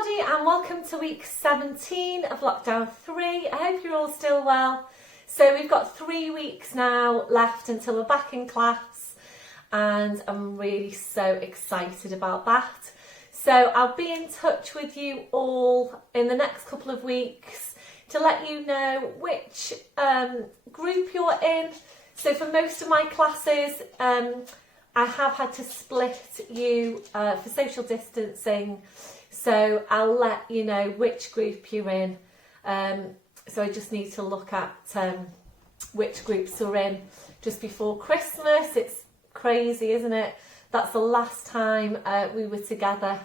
everybody and welcome to week 17 of lockdown 3. I hope you're all still well. So we've got 3 weeks now left until we're back in class and I'm really so excited about that. So I'll be in touch with you all in the next couple of weeks to let you know which group you're in. So for most of my classes, I have had to split you for social distancing, so I'll let you know which group you're in. So I just need to look at which groups are in just before Christmas. It's crazy, isn't it? That's the last time we were together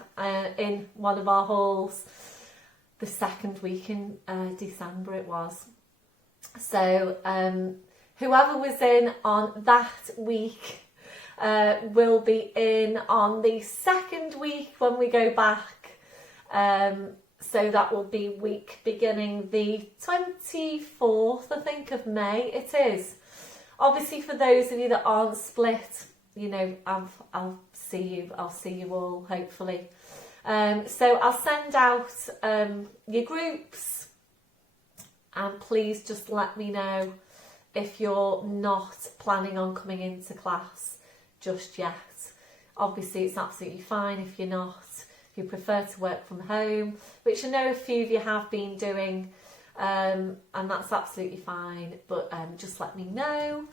in one of our halls. The second week in December it was. So whoever was in on that week will be in on the second week when we go back. So that will be week beginning the 24th, I think, of May. It is. Obviously, for those of you that aren't split, you know, I'll see you all, hopefully. So I'll send out your groups, and please just let me know if you're not planning on coming into class just yet. Obviously it's absolutely fine if you're not, if you prefer to work from home, which I know a few of you have been doing, and that's absolutely fine, but just let me know.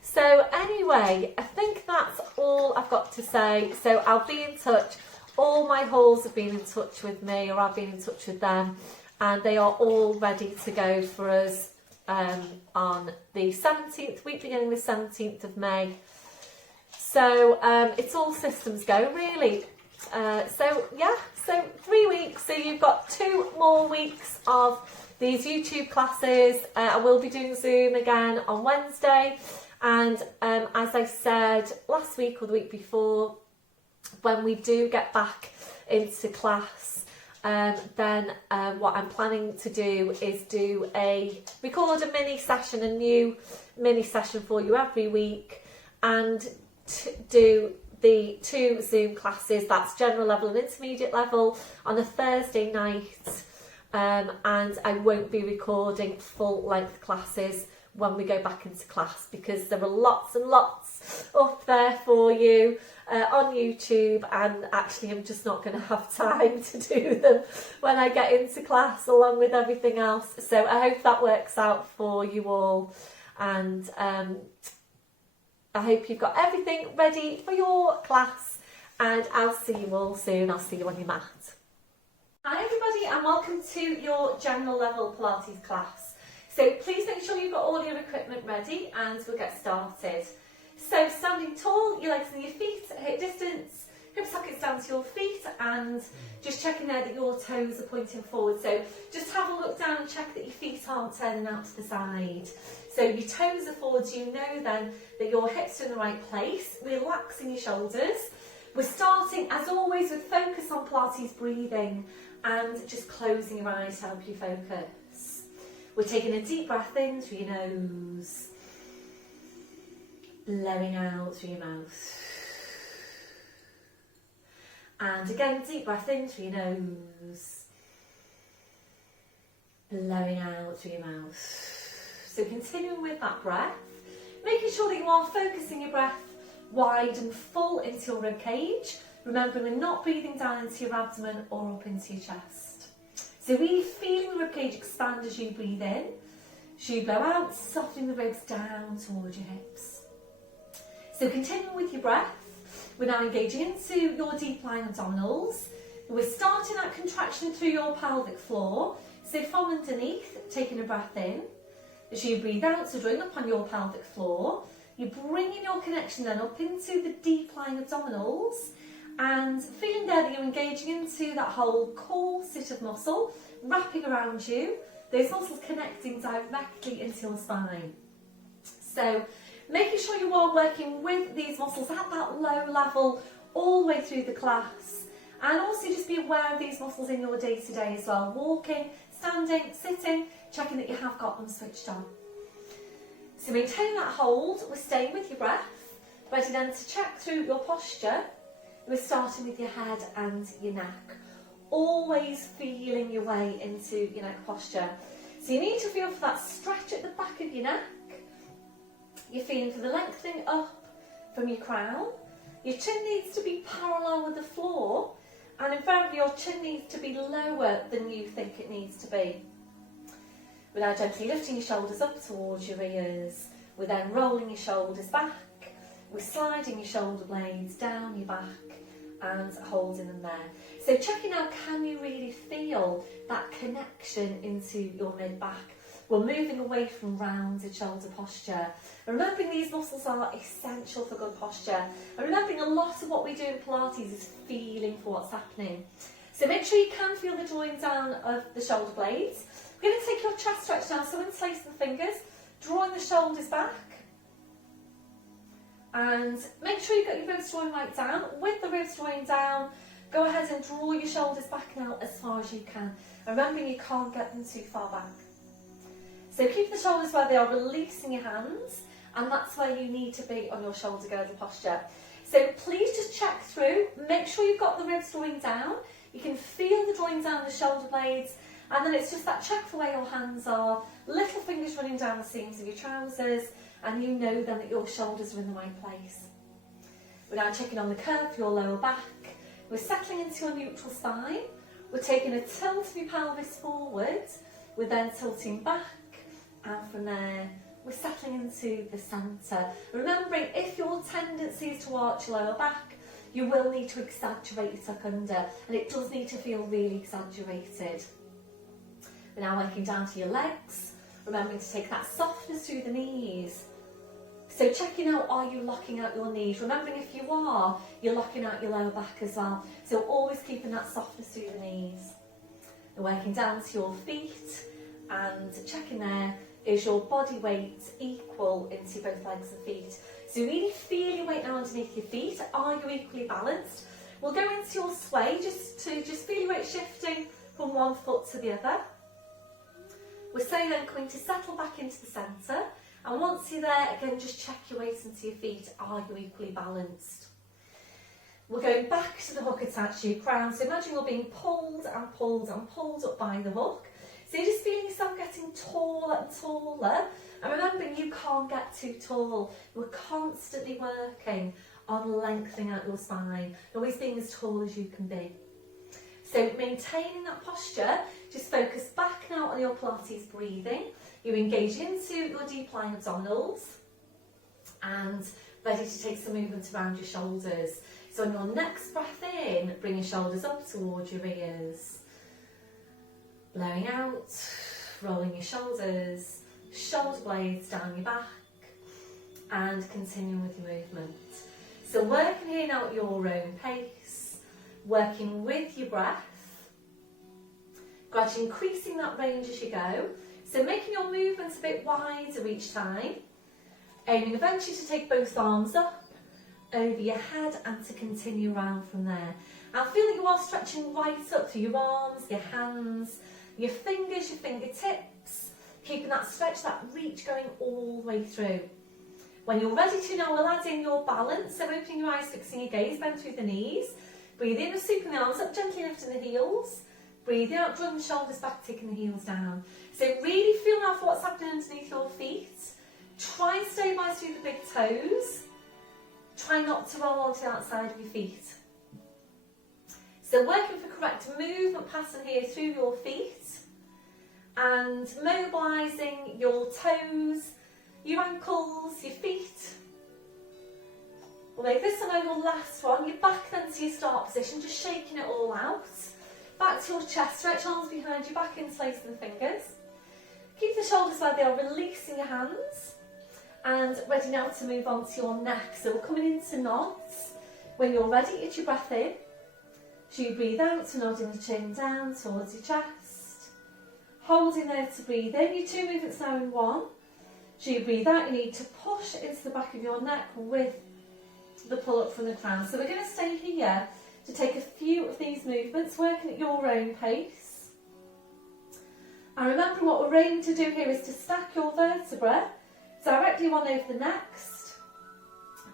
So anyway, I think that's all I've got to say. So I'll be in touch. All my halls have been in touch with me, or I've been in touch with them, and they are all ready to go for us on the 17th, week beginning the 17th of May. So it's all systems go, really. So 3 weeks. So you've got 2 more weeks of these YouTube classes. I will be doing Zoom again on Wednesday. And as I said last week or the week before, when we do get back into class, then what I'm planning to do is record a mini session, a new mini session for you every week, and do the 2 Zoom classes, that's general level and intermediate level, on a Thursday night, and I won't be recording full length classes when we go back into class, because there are lots and lots up there for you on YouTube, and actually I'm just not going to have time to do them when I get into class along with everything else. So I hope that works out for you all, and I hope you've got everything ready for your class, and I'll see you all soon. I'll see you on your mat. Hi everybody and welcome to your general level Pilates class. So please make sure you've got all your equipment ready and we'll get started. So standing tall, your legs and your feet at hip distance, hip sockets down to your feet, and just checking there that your toes are pointing forward. So just have a look down and check that your feet aren't turning out to the side. So your toes are forward, so you know then that your hips are in the right place, relaxing your shoulders. We're starting, as always, with focus on Pilates breathing and just closing your eyes to help you focus. We're taking a deep breath in through your nose, blowing out through your mouth. And again, deep breath in through your nose, blowing out through your mouth. So continuing with that breath, making sure that you are focusing your breath wide and full into your rib cage. Remember, we're not breathing down into your abdomen or up into your chest. So really feeling the rib cage expand as you breathe in. As you blow out, softening the ribs down towards your hips. So continuing with your breath, we're now engaging into your deep lying abdominals. We're starting that contraction through your pelvic floor. So from underneath, taking a breath in. As you breathe out, so drawing up on your pelvic floor, you're bringing your connection then up into the deep lying abdominals, and feeling there that you're engaging into that whole core sit of muscle, wrapping around you, those muscles connecting directly into your spine. So making sure you are working with these muscles at that low level all the way through the class, and also just be aware of these muscles in your day-to-day as well, walking, standing, sitting, checking that you have got them switched on. So maintaining that hold, we're staying with your breath, ready then to check through your posture. We're starting with your head and your neck. always feeling your way into your neck posture. So you need to feel for that stretch at the back of your neck. You're feeling for the lengthening up from your crown. Your chin needs to be parallel with the floor, and invariably your chin needs to be lower than you think it needs to be. We're now gently lifting your shoulders up towards your ears. We're then rolling your shoulders back. We're sliding your shoulder blades down your back and holding them there. So checking out, can you really feel that connection into your mid-back? We're moving away from rounded shoulder posture. Remembering these muscles are essential for good posture. And remembering a lot of what we do in Pilates is feeling for what's happening. So make sure you can feel the drawing down of the shoulder blades. We're going to take your chest stretch now, so interlacing the fingers, drawing the shoulders back. And make sure you've got your ribs drawing right down. With the ribs drawing down, go ahead and draw your shoulders back now as far as you can. Remembering you can't get them too far back. So keep the shoulders where they are, releasing your hands, and that's where you need to be on your shoulder girdle posture. So please just check through, make sure you've got the ribs drawing down. You can feel the drawing down the shoulder blades, and then it's just that check for where your hands are, little fingers running down the seams of your trousers, and you know then that your shoulders are in the right place. We're now checking on the curve for your lower back. We're settling into your neutral spine. We're taking a tilt of your pelvis forward. We're then tilting back, and from there we're settling into the centre. Remembering, if your tendency is to arch your lower back, you will need to exaggerate your tuck under, and it does need to feel really exaggerated. We're now working down to your legs, remembering to take that softness through the knees. So checking out, are you locking out your knees? Remembering, if you are, you're locking out your lower back as well. So always keeping that softness through the knees. And working down to your feet, and checking there, is your body weight equal into both legs and feet? So really feel your weight now underneath your feet. Are you equally balanced? We'll go into your sway, just feel your weight shifting from one foot to the other. We're slowly then going to settle back into the centre, and once you're there, again, just check your weight into your feet. Are you equally balanced? We're going back to the hook attached to your crown, so imagine you're being pulled and pulled and pulled up by the hook. So you're just feeling yourself getting taller and taller, and remembering you can't get too tall. We're constantly working on lengthening out your spine, always being as tall as you can be. So maintaining that posture, just focus back now on your Pilates breathing. You engage into your deep lying abdominals, and ready to take some movement around your shoulders. So on your next breath in, bring your shoulders up towards your ears. Blowing out, rolling your shoulders, shoulder blades down your back, and continuing with your movement. So working here now at your own pace, working with your breath, gradually increasing that range as you go. So making your movements a bit wider each time, aiming eventually to take both arms up over your head and to continue around from there. And feel that you are stretching right up through your arms, your hands, your fingers, your fingertips, keeping that stretch, that reach going all the way through. When you're ready to now, we'll add in your balance. So opening your eyes, fixing your gaze, bend through the knees. Breathe in, sweeping the arms up, gently lifting the heels. Breathe out, drawing the shoulders back, taking the heels down. So really feel now for what's happening underneath your feet. Try and stabilise through the big toes. Try not to roll onto the outside of your feet. So working for correct movement pattern here through your feet, and mobilising your toes, your ankles, your feet. We'll make this one your last one. You're back then to your start position, just shaking it all out. Back to your chest stretch, arms behind you, back interlacing the fingers. Keep the shoulders where they are, releasing your hands. And ready now to move on to your neck. So we're coming into nods. When you're ready, it's your breath in. So you breathe out, so nodding the chin down towards your chest. Holding there to breathe in. Your two movements now in one. So you breathe out, you need to push into the back of your neck with the pull up from the crown. So we're going to stay here to take a few of these movements, working at your own pace. And remember, what we're aiming to do here is to stack your vertebrae directly one over the next,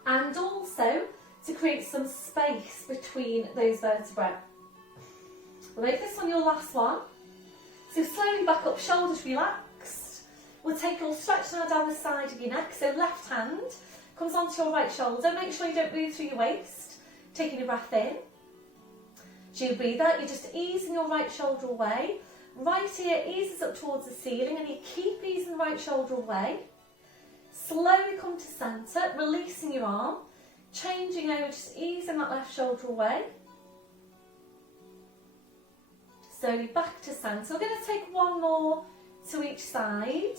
and also to create some space between those vertebrae. We'll make this one your last one. So slowly back up, shoulders relaxed. We'll take a little stretch now down the side of your neck. So left hand comes onto your right shoulder. Make sure you don't move through your waist. Taking a breath in. As you breathe out, you're just easing your right shoulder away. Right ear eases up towards the ceiling and you keep easing the right shoulder away. Slowly come to centre, releasing your arm. Changing over, just easing that left shoulder away. Slowly back to centre. We're going to take one more to each side.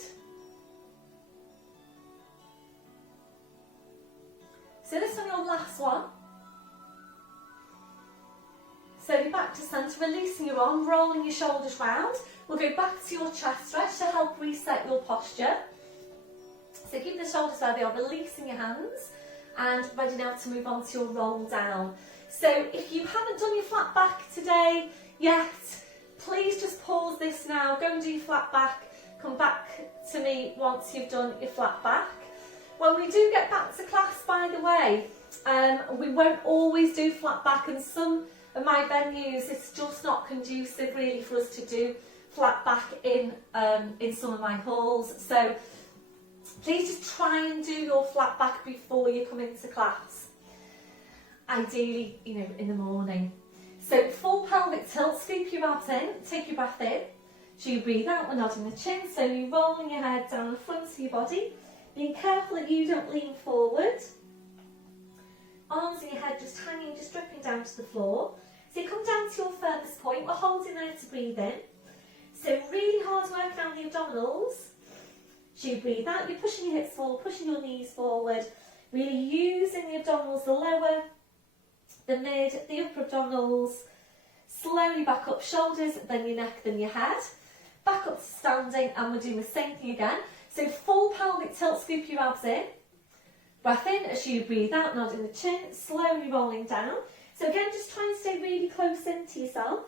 So this one, your last one. Slowly back to centre, releasing your arm, rolling your shoulders round. We'll go back to your chest stretch to help reset your posture. So keep the shoulders where they are, releasing your hands, and ready now to move on to your roll down. So if you haven't done your flat back today yet, please just pause this now, go and do your flat back, come back to me once you've done your flat back. When we do get back to class, by the way, we won't always do flat back, and some of my venues, it's just not conducive really for us to do flat back in some of my halls. So please just try and do your flat back before you come into class. Ideally, you know, in the morning. So full pelvic tilt, scoop your abs in, take your breath in. So you breathe out, we're nodding the chin, so you're rolling your head down the front of your body. Being careful that you don't lean forward. Arms in your head just hanging, just dripping down to the floor. So you come down to your furthest point, we're holding there to breathe in. So really hard work around the abdominals. So you breathe out, you're pushing your hips forward, pushing your knees forward, really using the abdominals, the lower, the mid, the upper abdominals. Slowly back up, shoulders, then your neck, then your head. Back up to standing, and we're doing the same thing again. So full pelvic tilt, scoop your abs in. Breath in as you breathe out, nodding the chin, slowly rolling down. So again, just try and stay really close into yourself.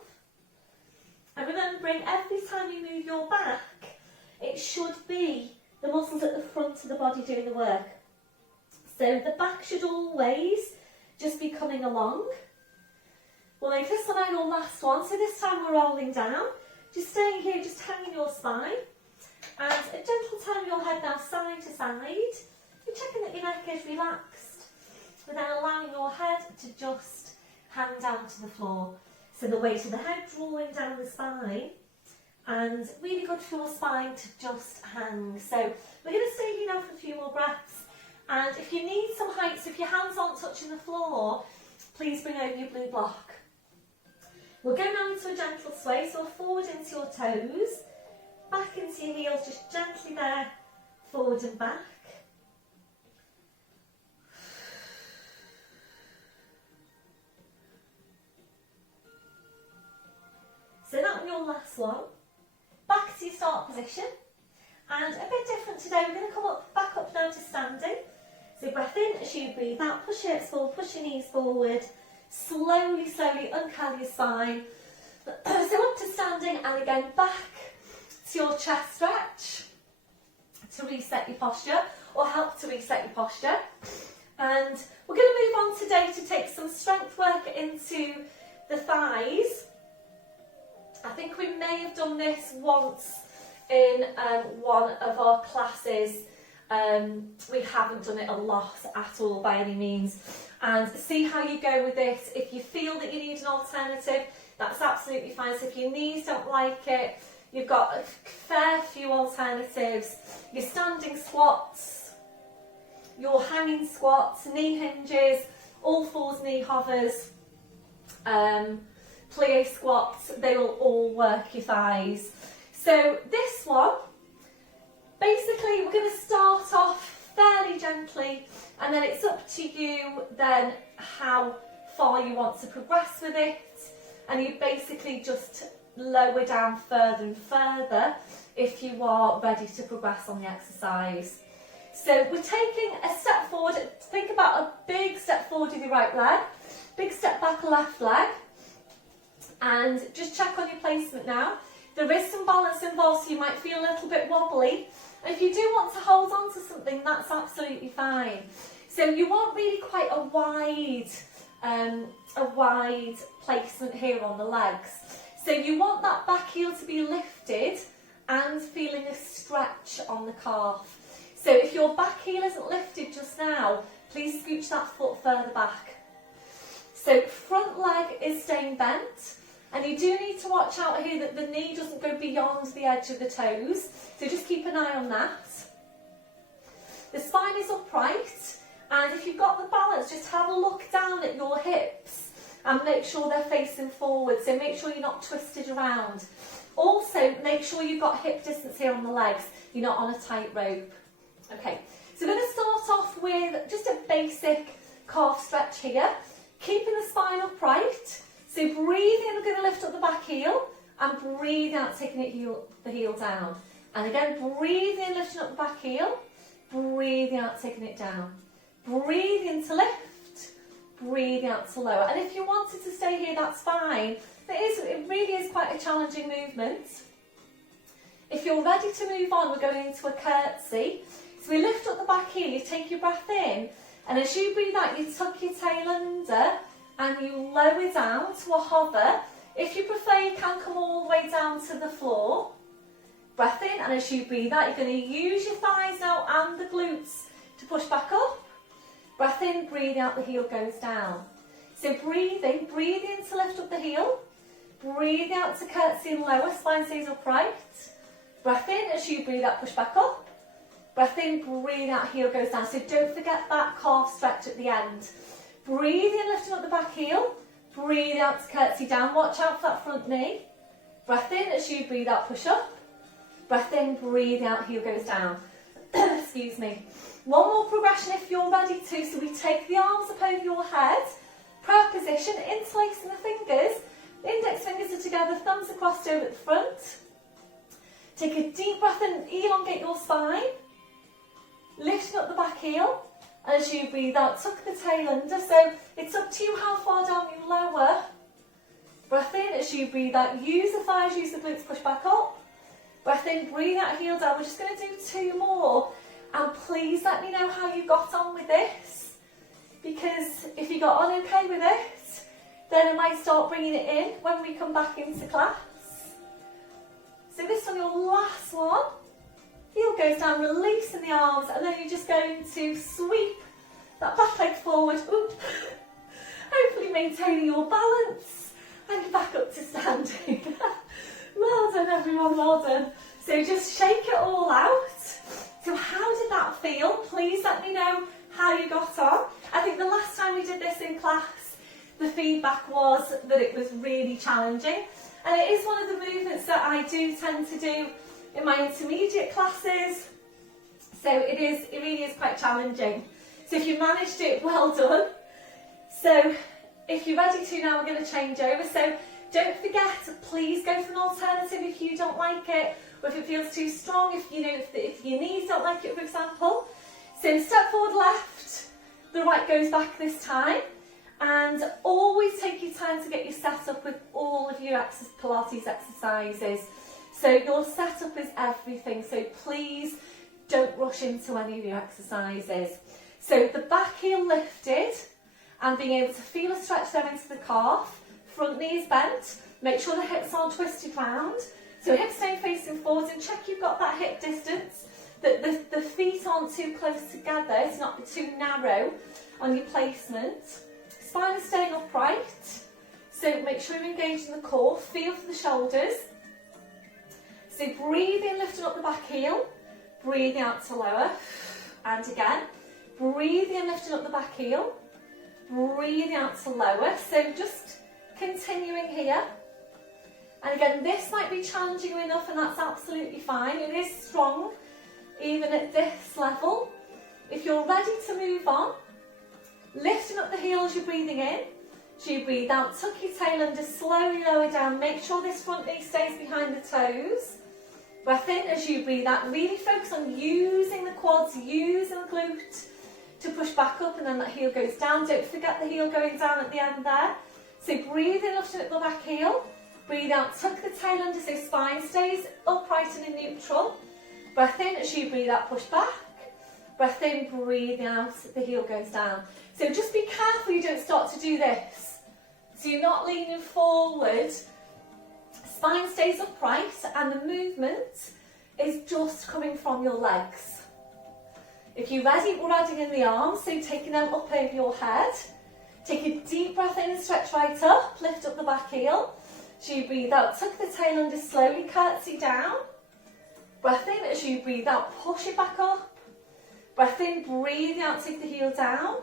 And remembering, every time you move your back, it should be the muscles at the front of the body doing the work. So the back should always just be coming along. We'll make this one your last one. So this time we're rolling down. Just staying here, just hanging your spine. And a gentle turn of your head now side to side. You're checking that your neck is relaxed, but then allowing your head to just hang down to the floor. So the weight of the head drawing down the spine, and really good for your spine to just hang. So we're going to stay here now for a few more breaths. And if you need some height, so if your hands aren't touching the floor, please bring over your blue block. We'll go now into a gentle sway, so forward into your toes, back into your heels, just gently there, forward and back. So that was your last one. Back to your start position. And a bit different today, we're going to come up, back up now to standing. So breath in as you breathe out, push your hips forward, push your knees forward. Slowly, slowly uncurl your spine. So up to standing, and again back to your chest stretch to reset your posture, or help to reset your posture. And we're going to move on today to take some strength work into the thighs. I think we may have done this once in one of our classes. We haven't done it a lot at all by any means. And see how you go with this. If you feel that you need an alternative, that's absolutely fine. So if your knees don't like it, you've got a fair few alternatives. Your standing squats, your hanging squats, knee hinges, all fours knee hovers, plie squats, they will all work your thighs. So this one, basically we're going to start off fairly gently, and then it's up to you then how far you want to progress with it, and you basically just lower down further and further if you are ready to progress on the exercise. So we're taking a step forward. Think about a big step forward with your right leg, big step back left leg, and just check on your placement now. There is some balance involved, so you might feel a little bit wobbly. And if you do want to hold on to something, that's absolutely fine. So you want really quite a wide placement here on the legs. So you want that back heel to be lifted and feeling a stretch on the calf. So if your back heel isn't lifted just now, please scooch that foot further back. So front leg is staying bent, and you do need to watch out here that the knee doesn't go beyond the edge of the toes, so just keep an eye on that. The spine is upright, and if you've got the balance, just have a look down at your hips and make sure they're facing forward, so make sure you're not twisted around. Also, make sure you've got hip distance here on the legs, you're not on a tight rope. Okay, so we're going to start off with just a basic calf stretch here, keeping the spine upright. So breathe in, we're going to lift up the back heel, and breathe out, taking the heel down. And again, breathe in, lifting up the back heel, breathe out, taking it down. Breathe in to lift, breathe out to lower. And if you wanted to stay here, that's fine. It really is quite a challenging movement. If you're ready to move on, we're going into a curtsy. So we lift up the back heel, you take your breath in, and as you breathe out, you tuck your tail under and you lower down to a hover. If you prefer, you can come all the way down to the floor. Breath in, and as you breathe out, you're going to use your thighs now and the glutes to push back up. Breath in, breathe out, the heel goes down. So breathe in to lift up the heel. Breathe out to curtsy and lower, spine stays upright. Breath in, as you breathe out, push back up. Breath in, breathe out, heel goes down. So don't forget that calf stretch at the end. Breathe in, lifting up the back heel. Breathe out to curtsy down. Watch out for that front knee. Breath in, as you breathe out, push up. Breath in, breathe out, heel goes down. Excuse me. One more progression if you're ready to. So we take the arms up over your head. Prayer position, interlacing the fingers. The index fingers are together, thumbs are crossed over at the front. Take a deep breath in, elongate your spine. Lifting up the back heel, and as you breathe out, tuck the tail under. So it's up to you how far down you lower. Breath in, as you breathe out, use the thighs, use the glutes, push back up. Breath in, breathe out, heel down. We're just going to do 2 more. And please let me know how you got on with this. Because if you got on okay with it, then I might start bringing it in when we come back into class. So this one, your last one. Heel goes down, releasing the arms, and then you're just going to sweep that back leg forward. Ooh. Hopefully maintaining your balance, and you're back up to standing. Well done everyone, well done. So just shake it all out. So how did that feel? Please let me know how you got on. I think the last time we did this in class, the feedback was that it was really challenging. And it is one of the movements that I do tend to do in my intermediate classes. So it really is quite challenging. So if you managed it, well done. So if you're ready to now, we're going to change over. So don't forget, please go for an alternative if you don't like it, or if it feels too strong, if your knees don't like it, for example. So step forward left, the right goes back this time. And always take your time to get your setup with all of your Pilates exercises. So your setup is everything, so please don't rush into any of your exercises. So the back heel lifted and being able to feel a stretch there into the calf. Front knee is bent. Make sure the hips aren't twisted round. So hips staying facing forwards, and check you've got that hip distance, that the feet aren't too close together, it's not too narrow on your placement. Spine is staying upright, so make sure you're engaged in the core, feel for the shoulders. So breathe in, lifting up the back heel, breathing out to lower, and again, breathe in, lifting up the back heel, breathing out to lower, so just continuing here. And again, this might be challenging enough, and that's absolutely fine, it is strong, even at this level. If you're ready to move on, lifting up the heel as you're breathing in. As you breathe out, tuck your tail under, slowly lower down. Make sure this front knee stays behind the toes. Breath in as you breathe out. Really focus on using the quads, using the glute to push back up, and then that heel goes down. Don't forget the heel going down at the end there. So breathe in, lifting up the back heel. Breathe out, tuck the tail under so spine stays upright and in neutral. Breath in as you breathe out, push back. Breath in, breathe out, the heel goes down. So just be careful you don't start to do this. So you're not leaning forward Spine stays upright and the movement is just coming from your legs. If you're ready, we're adding in the arms, so taking them up over your head. Take a deep breath in and stretch right up, lift up the back heel. As you breathe out, tuck the tail under slowly, curtsy down. Breath in, as you breathe out, push it back up. Breath in, breathe out, take the heel down.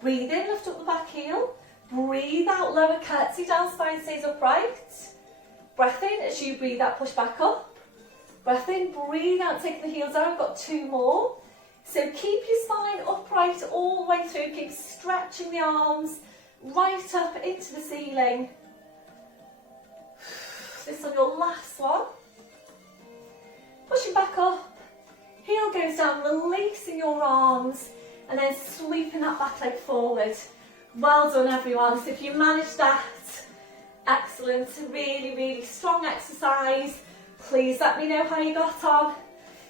Breathe in, lift up the back heel. Breathe out, lower curtsy down, spine stays upright. Breath in, as you breathe out, push back up. Breath in, breathe out, take the heel down. We've got 2 more. So keep your spine upright all the way through. Keep stretching the arms right up into the ceiling. This on your last one. Pushing back up. Heel goes down, releasing your arms and then sweeping that back leg forward. Well done everyone. So if you managed that, excellent. Really, really strong exercise. Please let me know how you got on.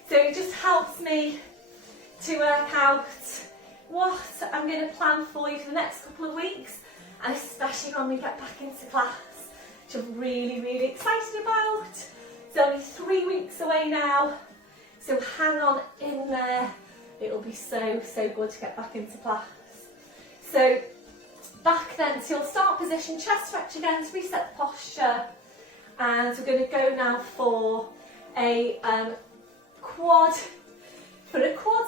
So it just helps me to work out what I'm going to plan for you for the next couple of weeks, and especially when we get back into class, which I'm really, really excited about. It's only 3 weeks away now, so hang on in there. It'll be so, so good to get back into class. So back then to your start position, chest stretch again to reset the posture, and we're going to go now for a quad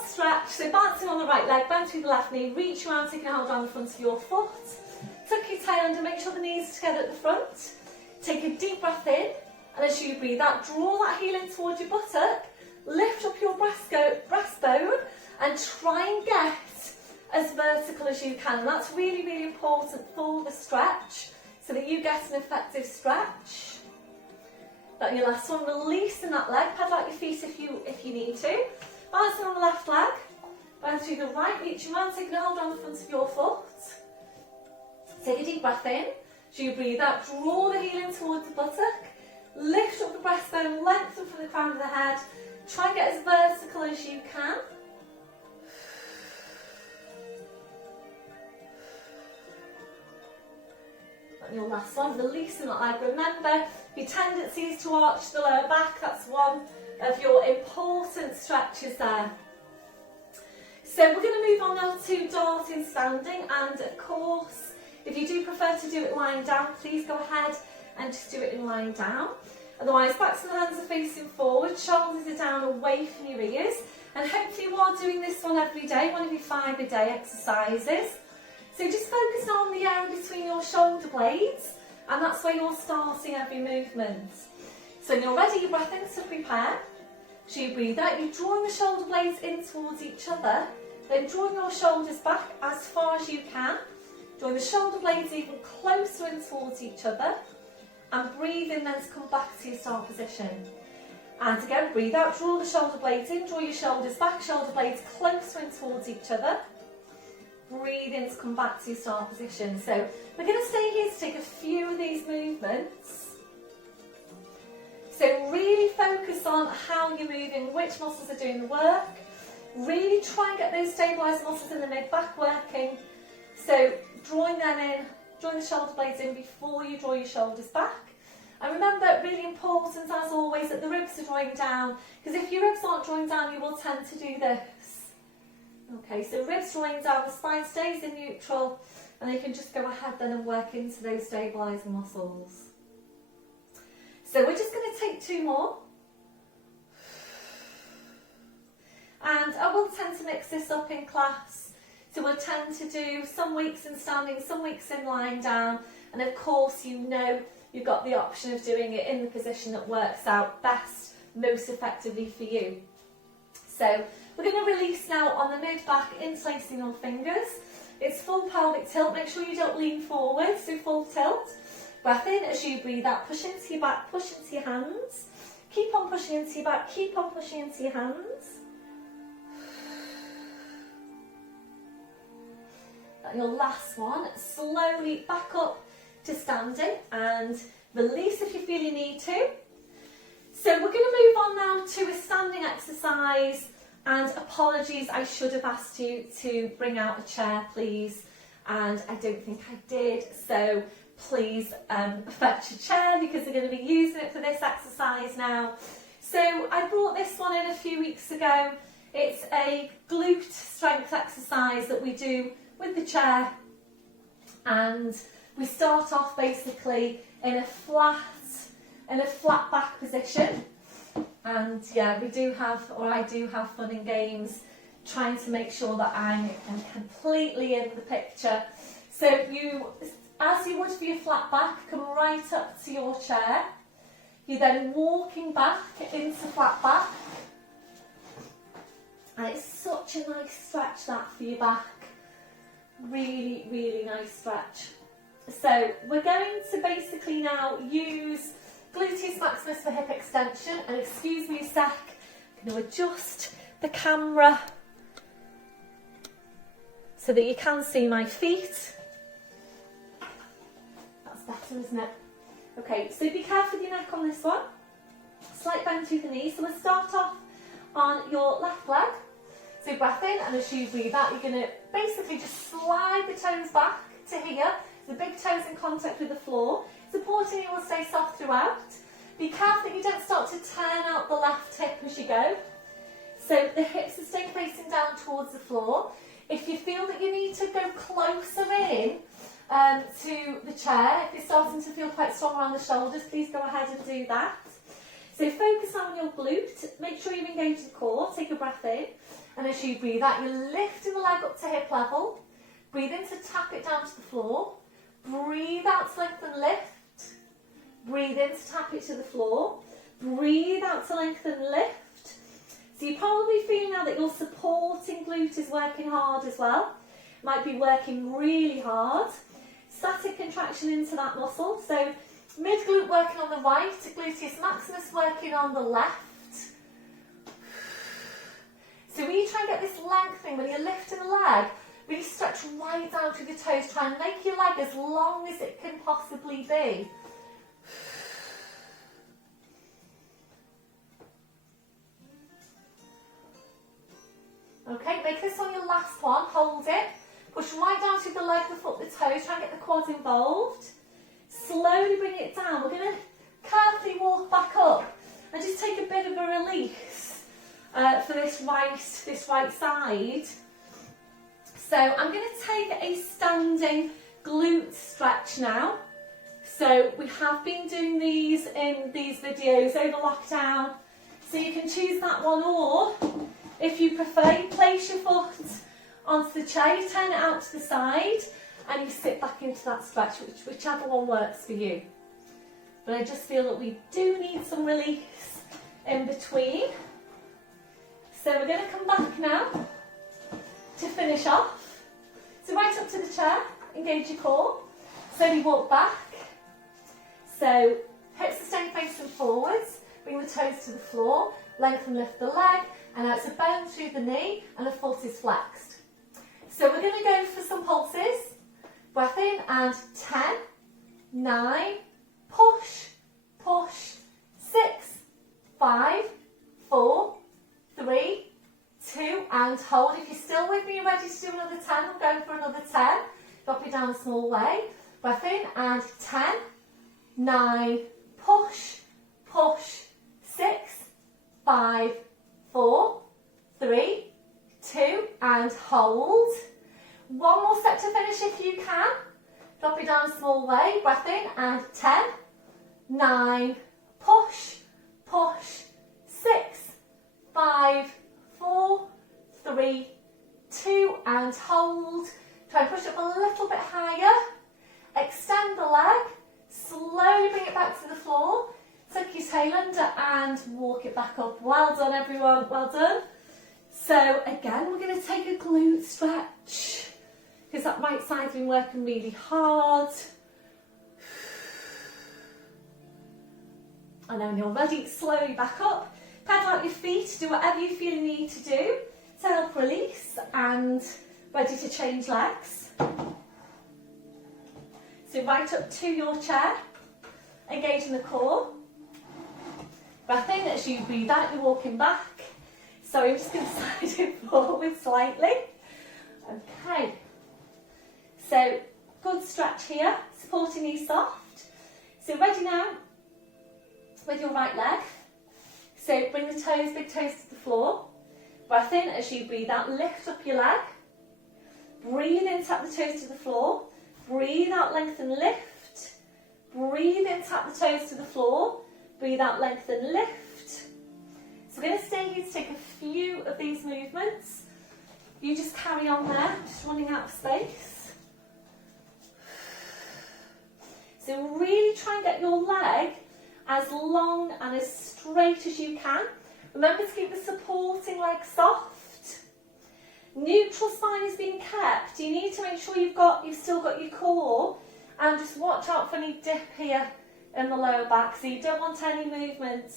stretch. So bouncing on the right leg, bend through the left knee, reach around, taking a hold around the front of your foot. Tuck your tail under, make sure the knees are together at the front. Take a deep breath in, and as you breathe out, draw that heel in towards your buttock, lift up your breastbone, and try and get as vertical as you can. And that's really, really important for the stretch, so that you get an effective stretch. That your last one, releasing that leg, pedal out your feet if you need to. Balancing on the left leg, bend through the right, reaching around, taking a hold on the front of your foot. Take a deep breath in. As you breathe out, draw the heel in towards the buttock, lift up the breastbone, lengthen from the crown of the head. Try and get as vertical as you can. And your last one, releasing that leg. Remember, your tendencies to arch the lower back, that's one of your important stretches there. So we're going to move on now to darting standing, and of course, if you do prefer to do it lying down, please go ahead and just do it in lying down. Otherwise, backs and hands are facing forward, shoulders are down away from your ears, and hopefully you are doing this one every day, one of your 5-a-day exercises. So just focus on the area between your shoulder blades, and that's where you're starting every movement. So when you're ready, your breath in to prepare. So you breathe out, you're drawing the shoulder blades in towards each other, then drawing your shoulders back as far as you can, drawing the shoulder blades even closer in towards each other, and breathe in then to come back to your start position. And again, breathe out, draw the shoulder blades in, draw your shoulders back, shoulder blades closer in towards each other. Breathe in to come back to your start position. So we're going to stay here to take a few of these movements. So really focus on how you're moving, which muscles are doing the work. Really try and get those stabilised muscles in the mid-back working. So drawing them in, drawing the shoulder blades in before you draw your shoulders back. And remember, really important as always, that the ribs are drawing down, because if your ribs aren't drawing down, you will tend to do this. Okay, so ribs drawing down, the spine stays in neutral, and you can just go ahead then and work into those stabilising muscles. So we're just going to take 2 more. And I will tend to mix this up in class. So we'll tend to do some weeks in standing, some weeks in lying down, and of course you know you've got the option of doing it in the position that works out best, most effectively for you. So we're going to release now on the mid-back, interlacing your fingers. It's full pelvic tilt, make sure you don't lean forward, so full tilt. Breath in as you breathe out, push into your back, push into your hands. Keep on pushing into your back, keep on pushing into your hands. And your last one, slowly back up to standing and release if you feel you need to. So we're going to move on now to a standing exercise, and apologies, I should have asked you to bring out a chair please, and I don't think I did, so please fetch a chair because we're going to be using it for this exercise now. So I brought this one in a few weeks ago. It's a glute strength exercise that we do with the chair, and we start off basically in a flat back position. And yeah, we do have, or I do have fun and games trying to make sure that I am completely in the picture. So you, as you would for your flat back, come right up to your chair. You're then walking back into flat back. And it's such a nice stretch that for your back. Really, really nice stretch. So we're going to basically now use gluteus maximus for hip extension. And excuse me a sec, I'm going to adjust the camera so that you can see my feet. That's better, isn't it? Okay, so be careful with your neck on this one. Slight bend through the knee. So we'll start off on your left leg. So breath in, and as you breathe out, you're going to basically just slide the toes back to here. The big toes in contact with the floor. Supporting you will stay soft throughout. Be careful that you don't start to turn out the left hip as you go. So the hips are staying facing down towards the floor. If you feel that you need to go closer in to the chair, if you're starting to feel quite strong around the shoulders, please go ahead and do that. So focus on your glute, make sure you engage the core, take a breath in, and as you breathe out, you're lifting the leg up to hip level. Breathe in to tap it down to the floor. Breathe out to lengthen, lift. Breathe in to tap it to the floor. Breathe out to lengthen, lift. So you're probably feeling now that your supporting glute is working hard as well. Might be working really hard. Static contraction into that muscle. So mid glute working on the right, gluteus maximus working on the left. So when you try and get this lengthening, when you're lifting the leg, really stretch right down through the toes. Try and make your leg as long as it can possibly be. Okay, make this one your last one. Hold it. Push right down through the leg, the foot, the toes. Try and get the quads involved. Slowly bring it down. We're going to carefully walk back up and just take a bit of a release for this right side. So I'm going to take a standing glute stretch now. So we have been doing these in these videos over lockdown. So you can choose that one, or if you prefer, you place your foot onto the chair, you turn it out to the side and you sit back into that stretch, whichever one works for you. But I just feel that we do need some release in between. So we're going to come back now to finish off. So right up to the chair, engage your core, slowly walk back. So hips are staying facing forwards, bring the toes to the floor, lengthen, lift the leg, and now it's a bend through the knee and the foot is flexed. So we're going to go for some pulses. Breath in and 10, 9, push, push, 6, 5, 4, 3, 2, and hold. If you're still with me, you're ready to do another 10, I'm going for another 10. Drop it down a small way. Breath in and 10, 9, push, push, 6, 5, 4, 3, 2, and hold. One more step to finish if you can. Drop it down a small way. Breath in and 10, 9, push, push, 6, 5, 4, 3, 2, and hold. Try and push up a little bit higher. Extend the leg. Slowly bring it back to the floor. Tuck your tail under and walk it back up. Well done, everyone. Well done. So again, we're going to take a glute stretch because that right side's been working really hard. And then when you're ready, slowly back up. Pedal out your feet. Do whatever you feel you need to do to help release, and ready to change legs. So right up to your chair, engaging the core. Breath in as you breathe out, you're walking back. Sorry, I'm just going to slide it forward slightly. Okay. So Good stretch here, supporting knees soft. So ready now with your right leg. So bring the toes, big toes to the floor. Breath in as you breathe out, lift up your leg. Breathe in, tap the toes to the floor. Breathe out, lengthen, lift. Breathe in, tap the toes to the floor. Breathe out, lengthen, lift. So we're going to stay here to take a few of these movements. You just carry on there, just running out of space. So really try and get your leg as long and as straight as you can. Remember to keep the supporting leg soft. Neutral spine is being kept. You need to make sure you've still got your core, and just watch out for any dip here in the lower back. So you don't want any movement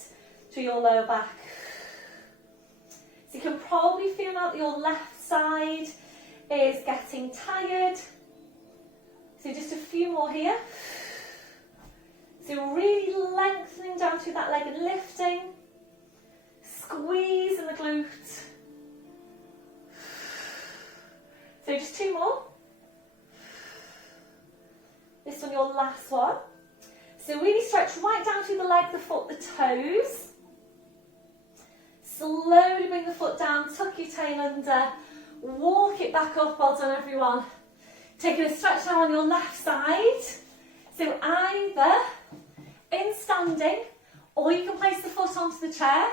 to your lower back. So you can probably feel out that your left side is getting tired. So just a few more here. So really lengthening down through that leg and lifting. Squeeze in the glute. So just two more. This one, your last one. So really stretch right down through the leg, the foot, the toes. Slowly bring the foot down, tuck your tail under, walk it back up. Well done, everyone. Taking a stretch now on your left side. So either in standing, or you can place the foot onto the chair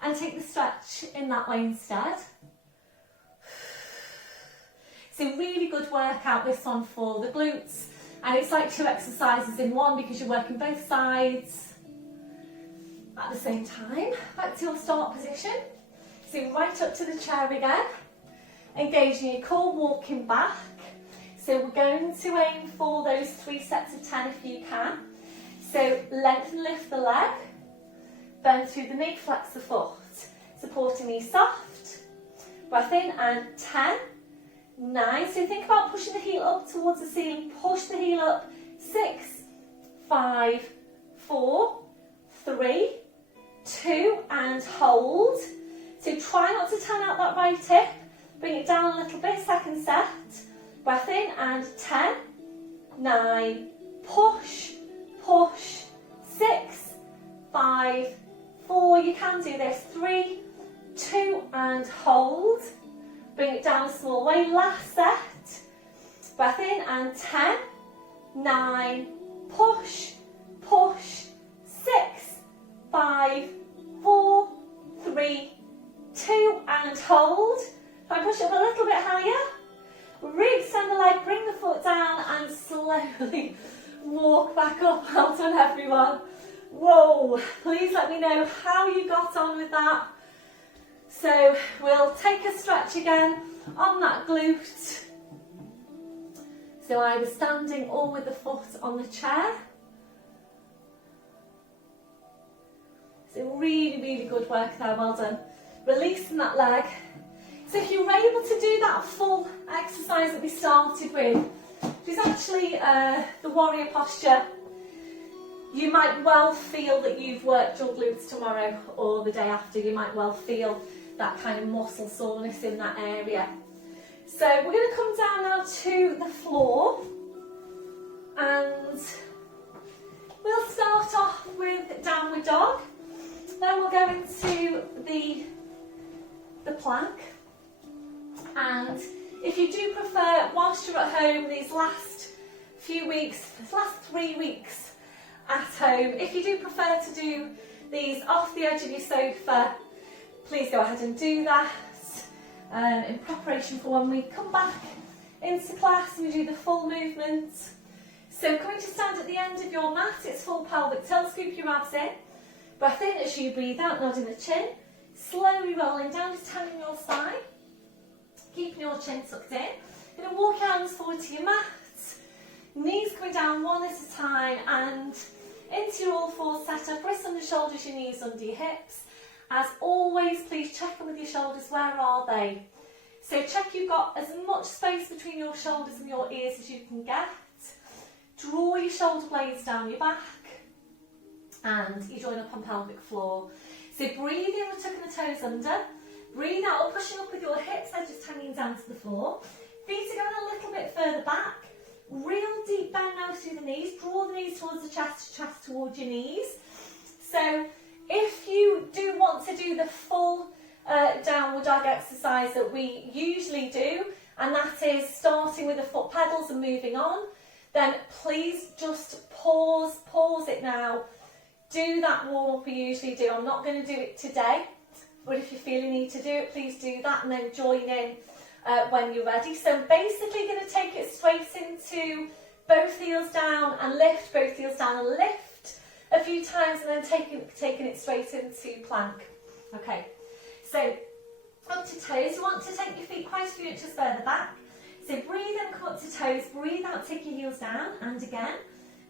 and take the stretch in that way instead. So really good workout this one for the glutes, and it's like two exercises in one because you're working both sides at the same time. Back to your start position. So right up to the chair again, engaging your core, walking back. So we're going to aim for those 3 sets of 10 if you can. So lengthen, lift the leg, bend through the knee, flex the foot, supporting knees soft. Breath in and 10, 9. So think about pushing the heel up towards the ceiling. Push the heel up. 6, 5, 4, 3, 2, and hold. So try not to turn out that right hip. Bring it down a little bit. Second set. Breath in and 10, 9, push, push, 6, 5, 4, you can do this, 3, 2, and hold. Bring it down a small way. Last set. Breath in and 10, 9, push, push, 6, 5, 4, 3, 2, and hold. Try and push it up a little bit higher. Re-extend the leg, bring the foot down, and slowly walk back up. Well done, everyone. Whoa, please let me know how you got on with that. So we'll take a stretch again on that glute. So either standing or with the foot on the chair. So really, really good work there, well done. Releasing that leg. So if you were able to do that full exercise that we started with, which is actually the warrior posture, you might well feel that you've worked your glutes tomorrow or the day after. You might well feel that kind of muscle soreness in that area. So we're going to come down now to the floor, and we'll start off with downward dog. Then we'll go into the plank. And if you do prefer, whilst you're at home these last few weeks, this last 3 weeks at home, if you do prefer to do these off the edge of your sofa, please go ahead and do that in preparation for when we come back into class and we do the full movement. So coming to stand at the end of your mat, it's full pelvic tilt, scoop your abs in. Breath in as you breathe out, nodding the chin. Slowly rolling down, just hanging your spine. Keeping your chin tucked in. You're going to walk your hands forward to your mat. Knees coming down one at a time, and into your all fours setup. Wrists under shoulders, your knees under your hips. As always, please check in with your shoulders. Where are they? So check you've got as much space between your shoulders and your ears as you can get. Draw your shoulder blades down your back, and you join up on pelvic floor. So breathe in, we're tucking the toes under. Breathe out, or pushing up with your hips, they're just hanging down to the floor. Feet are going a little bit further back. Real deep bend now through the knees. Draw the knees towards the chest towards your knees. So if you do want to do the full downward dog exercise that we usually do, and that is starting with the foot pedals and moving on, then please just pause it now. Do that warm up we usually do. I'm not going to do it today, but if you feel you need to do it, please do that and then join in when you're ready. So I'm basically going to take it straight into both heels down and lift, both heels down and lift a few times, and then taking it straight into plank. Okay, so up to toes. You want to take your feet quite a few inches further back. So breathe in, come up to toes, breathe out, take your heels down, and again.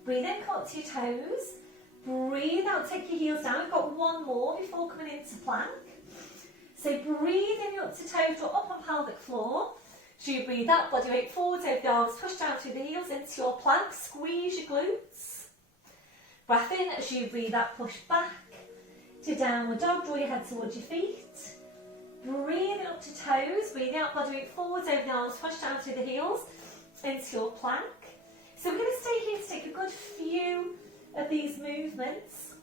Breathe in, come up to your toes, breathe out, take your heels down. We've got one more before coming into plank. So breathe in, up to toes, draw up on pelvic floor. So you breathe out, body weight forwards over the arms, push down through the heels into your plank, squeeze your glutes. Breath in as you breathe out, push back to downward dog, draw your head towards your feet. Breathing up to toes, breathing out, body weight forwards over the arms, push down through the heels into your plank. So we're going to stay here to take a good few of these movements.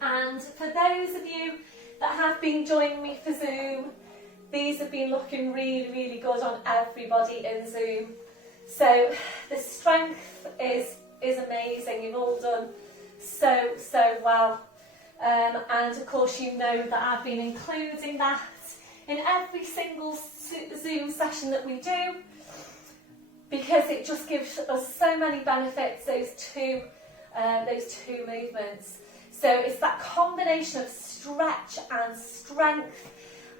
And for those of you that have been joining me for Zoom, these have been looking really, really good on everybody in Zoom. So the strength is amazing. You've all done so well. And of course you know that I've been including that in every single Zoom session that we do, because it just gives us so many benefits, those two movements. So it's that combination of stretch and strength,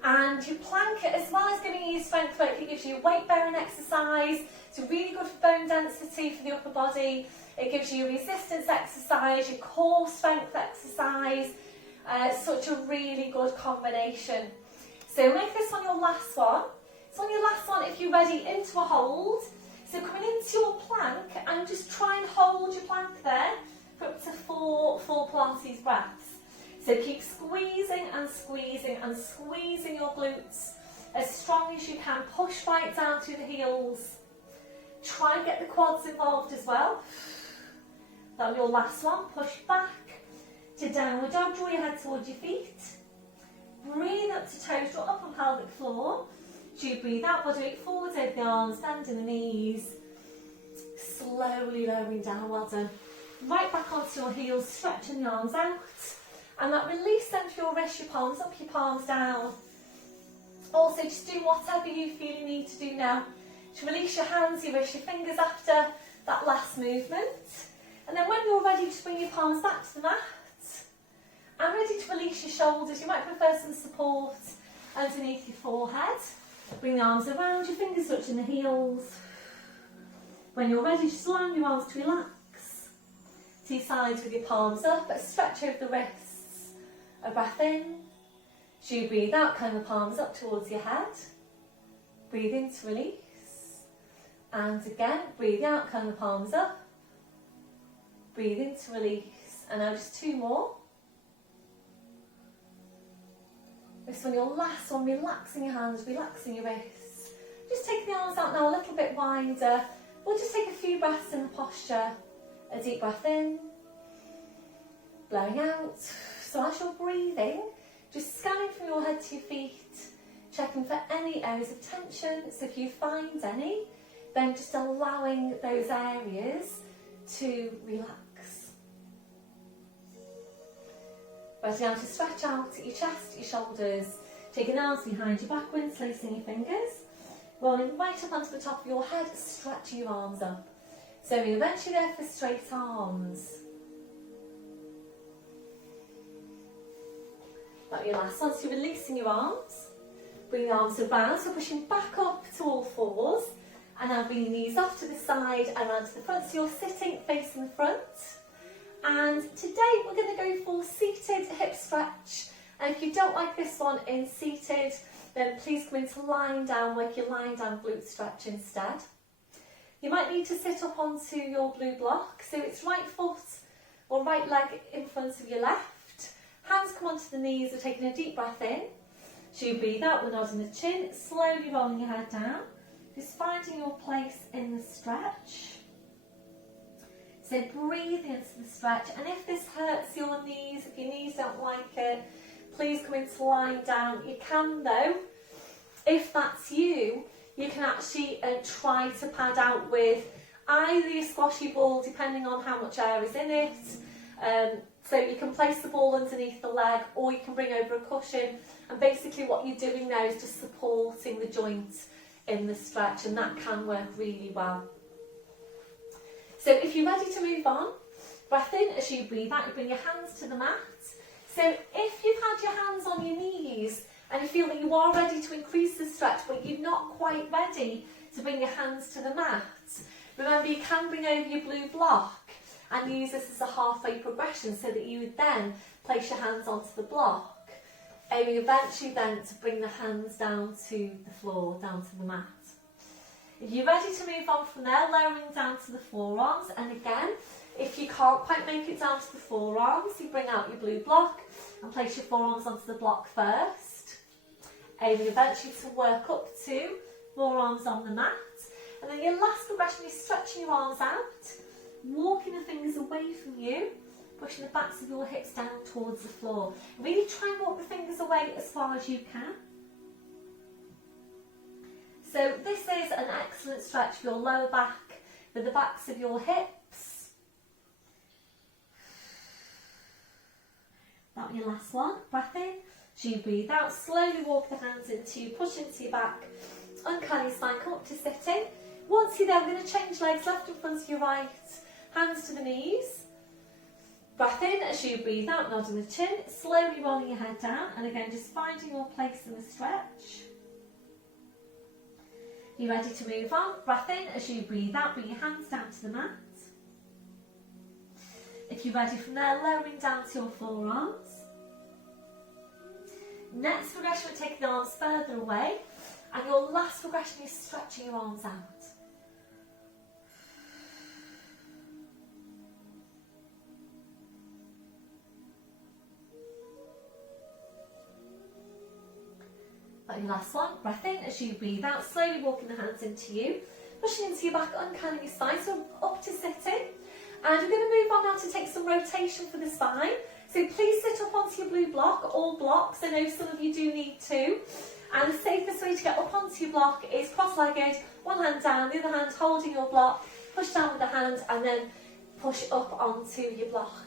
and your plank, as well as giving you strength work, it gives you a weight bearing exercise. It's really good for bone density for the upper body. It gives you a resistance exercise, your core strength exercise. Such a really good combination. So make this one your last one. It's on your last one if you're ready, into a hold. So coming into your plank, and just try and hold your plank there for up to four Pilates breaths. So keep squeezing and squeezing and squeezing your glutes as strong as you can. Push right down through the heels. Try and get the quads involved as well. That'll be your last one. Push back to downward dog, draw your head towards your feet. Breathe up to toes, draw up on pelvic floor. So you breathe out, body weight forwards over the arms, bending the knees. Slowly lowering down, well done. Right back onto your heels, stretching the arms out. And that release then for your wrists, your palms up, your palms down. Also just do whatever you feel you need to do now to release your hands, your wrists, your fingers after that last movement. And then when you're ready, just bring your palms back to the mat. And ready to release your shoulders. You might prefer some support underneath your forehead. Bring the arms around, your fingers touching the heels. When you're ready, just allow your arms to relax to your sides with your palms up, but stretch over the wrists. A breath in. As you breathe out, kind of palms up towards your head. Breathe in to release. And again, breathe out, kind of palms up. Breathe in to release. And now just two more. This one, your last one, relaxing your hands, relaxing your wrists. Just take the arms out now a little bit wider. We'll just take a few breaths in the posture. A deep breath in, blowing out. So as you're breathing, just scanning from your head to your feet, checking for any areas of tension. So if you find any, then just allowing those areas to relax. Ready now to stretch out your chest, your shoulders, taking arms behind your back, interlacing your fingers, rolling right up onto the top of your head, stretching your arms up. So we're eventually there for straight arms. That'll be your last one. So you're releasing your arms, bring the arms around, so pushing back up to all fours, and now bring your knees off to the side and around to the front. So you're sitting facing the front. And today we're going to go for seated hip stretch. And if you don't like this one in seated, then please come into lying down, work your lying down glute stretch instead. You might need to sit up onto your blue block. So it's right foot or right leg in front of your left. Hands come onto the knees, we're taking a deep breath in. So you breathe out, we're nodding the chin, slowly rolling your head down. Just finding your place in the stretch. So breathe into the stretch, and if this hurts your knees, if your knees don't like it, please come into lying down. You can though, if that's you, you can actually try to pad out with either your squashy ball, depending on how much air is in it. So you can place the ball underneath the leg, or you can bring over a cushion, and basically what you're doing now is just supporting the joint in the stretch, and that can work really well. So if you're ready to move on, breath in as you breathe out, you bring your hands to the mat. So if you've had your hands on your knees and you feel that you are ready to increase the stretch, but you're not quite ready to bring your hands to the mat, remember you can bring over your blue block and use this as a halfway progression, so that you would then place your hands onto the block, aiming eventually then to bring the hands down to the floor, down to the mat. If you're ready to move on from there, lowering down to the forearms, and again, if you can't quite make it down to the forearms, you bring out your blue block and place your forearms onto the block first, aiming eventually to work up to forearms on the mat. And then your last progression is stretching your arms out, walking the fingers away from you, pushing the backs of your hips down towards the floor. Really try and walk the fingers away as far as you can. So this is an excellent stretch for your lower back, for the backs of your hips. That'll be your last one. Breath in, as you breathe out, slowly walk the hands into you, push into your back, uncurl your spine, come up to sitting. Once you're there, I'm going to change legs, left in front of your right, hands to the knees. Breath in as you breathe out, nodding the chin, slowly rolling your head down, and again just finding your place in the stretch. You're ready to move on. Breath in as you breathe out, bring your hands down to the mat. If you're ready from there, lowering down to your forearms. Next progression, we're taking the arms further away, and your last progression is stretching your arms out. Your last one, breath in as you breathe out, slowly walking the hands into you, pushing into your back, uncurling your spine, so up to sitting. And we're going to move on now to take some rotation for the spine. So please sit up onto your blue block, all blocks. I know some of you do need to. And the safest way to get up onto your block is cross-legged, one hand down, the other hand holding your block, push down with the hand, and then push up onto your block.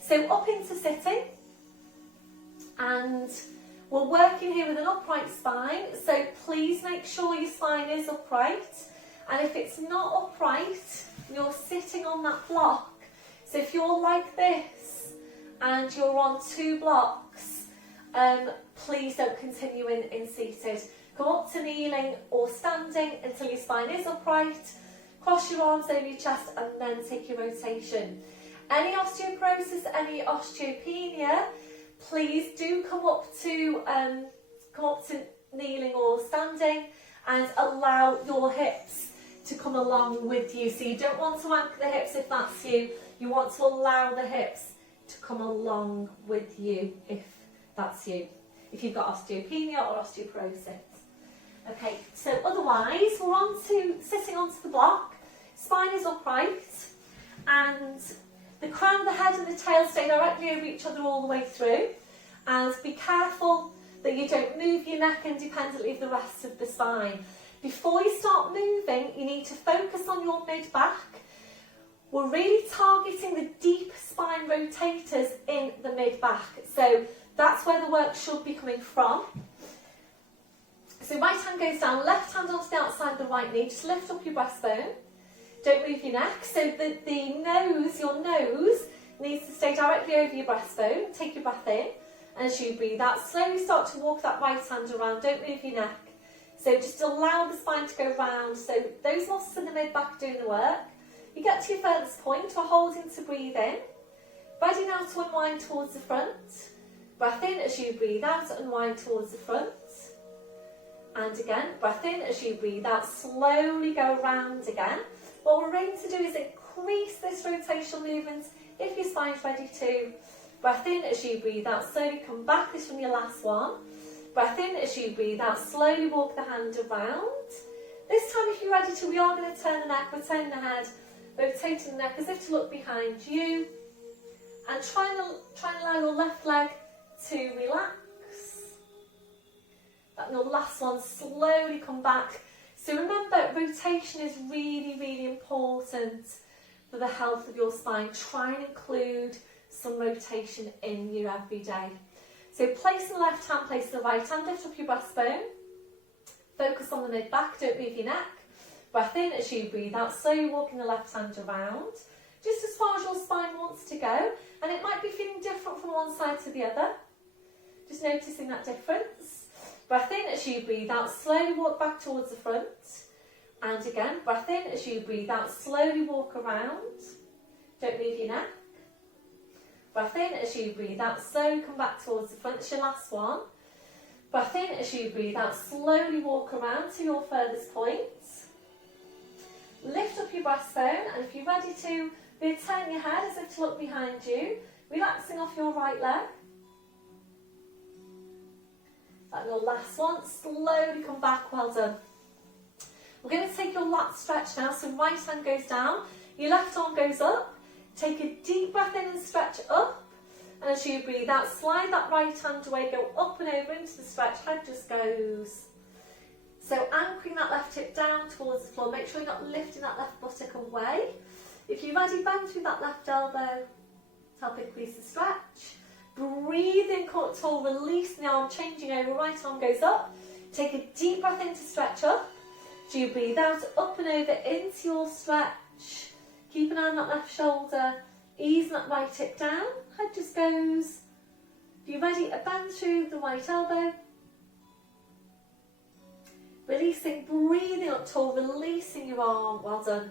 So up into sitting, and we're working here with an upright spine, so please make sure your spine is upright. And if it's not upright, you're sitting on that block. So if you're like this and you're on two blocks, please don't continue in seated. Come up to kneeling or standing until your spine is upright. Cross your arms over your chest and then take your rotation. Any osteoporosis, any osteopenia, please do come up to kneeling or standing and allow your hips to come along with you. So you don't want to anchor the hips if that's you. You want to allow the hips to come along with you if that's you. If you've got osteopenia or osteoporosis. Okay, so otherwise we're on to sitting onto the block. Spine is upright and the crown of the head and the tail stay directly over each other all the way through. And be careful that you don't move your neck independently of the rest of the spine. Before you start moving, you need to focus on your mid-back. We're really targeting the deep spine rotators in the mid-back. So that's where the work should be coming from. So right hand goes down, left hand onto the outside of the right knee. Just lift up your breastbone. Don't move your neck. So your nose needs to stay directly over your breastbone. Take your breath in. And as you breathe out, slowly start to walk that right hand around. Don't move your neck. So just allow the spine to go round. So those muscles in the mid-back doing the work. You get to your furthest point. We're holding to breathe in. Ready now to unwind towards the front. Breath in as you breathe out, unwind towards the front. And again, breath in as you breathe out, slowly go around again. What we're aiming to do is increase this rotational movement if your spine's ready to. Breath in as you breathe out, slowly come back. This from your last one. Breath in as you breathe out, slowly walk the hand around. This time, if you're ready to, we are going to turn the neck, rotating the head, rotating the neck as if to look behind you, and try and allow your left leg to relax. And your last one, slowly come back. So remember, rotation is really, really important for the health of your spine. Try and include some rotation in your everyday. So place the left hand, place the right hand, lift up your breastbone. Focus on the mid-back, don't move your neck. Breath in as you breathe out, slowly walking the left hand around, just as far as your spine wants to go. And it might be feeling different from one side to the other. Just noticing that difference. Breath in as you breathe out, slowly walk back towards the front. And again, breath in as you breathe out, slowly walk around. Don't move your neck. Breath in as you breathe out, slowly come back towards the front. It's your last one. Breath in as you breathe out, slowly walk around to your furthest point. Lift up your breastbone, and if you're ready to, turn your head as if to look behind you, relaxing off your right leg. And your last one, slowly come back, well done. We're going to take your lat stretch now, so right hand goes down, your left arm goes up, take a deep breath in and stretch up, and as you breathe out, slide that right hand away, go up and over into the stretch, head just goes. So anchoring that left hip down towards the floor, make sure you're not lifting that left buttock away. If you're ready, bend through that left elbow to help increase the stretch. Breathe in, tall, releasing the arm, changing over, right arm goes up. Take a deep breath in to stretch up. As you breathe out, up and over into your stretch. Keep an eye on that left shoulder, easing that right hip down, head just goes. If you're ready, a bend through the right elbow. Releasing, breathing up tall, releasing your arm, well done.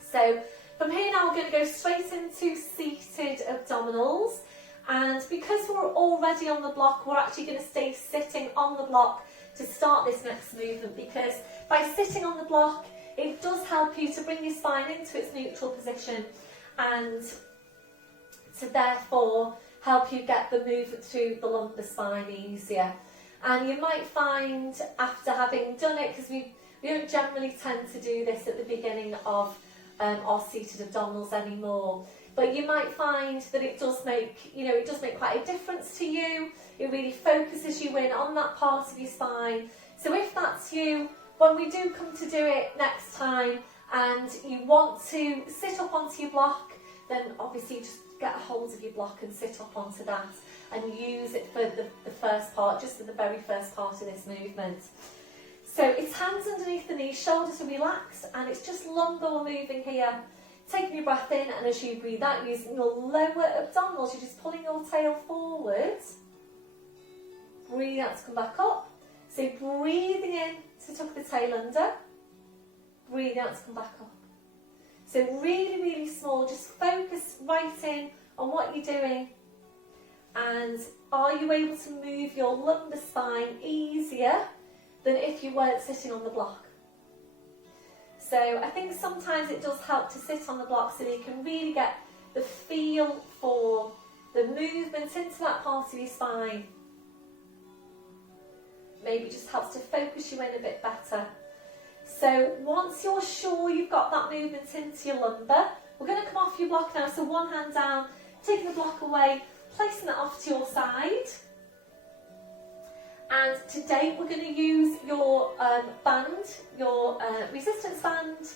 So from here now we're going to go straight into seated abdominals, and because we're already on the block, we're actually going to stay sitting on the block to start this next movement, because by sitting on the block it does help you to bring your spine into its neutral position and to therefore help you get the movement through the lumbar spine easier. And you might find after having done it, because we don't generally tend to do this at the beginning of our seated abdominals anymore, but you might find that it does make quite a difference to you. It really focuses you in on that part of your spine. So if that's you, when we do come to do it next time and you want to sit up onto your block, then obviously just get a hold of your block and sit up onto that and use it for the first part, just for the very first part of this movement. So it's hands underneath the knees, shoulders are relaxed, and it's just lumbar moving here. Taking your breath in, and as you breathe out, using your lower abdominals, you're just pulling your tail forward. Breathe out to come back up. So breathing in to tuck the tail under. Breathing out to come back up. So really, really small, just focus right in on what you're doing. And are you able to move your lumbar spine easier than if you weren't sitting on the block? So I think sometimes it does help to sit on the block so that you can really get the feel for the movement into that part of your spine. Maybe just helps to focus you in a bit better. So once you're sure you've got that movement into your lumbar, we're going to come off your block now. So one hand down, taking the block away, placing that off to your side. And today we're going to use your band, your resistance band.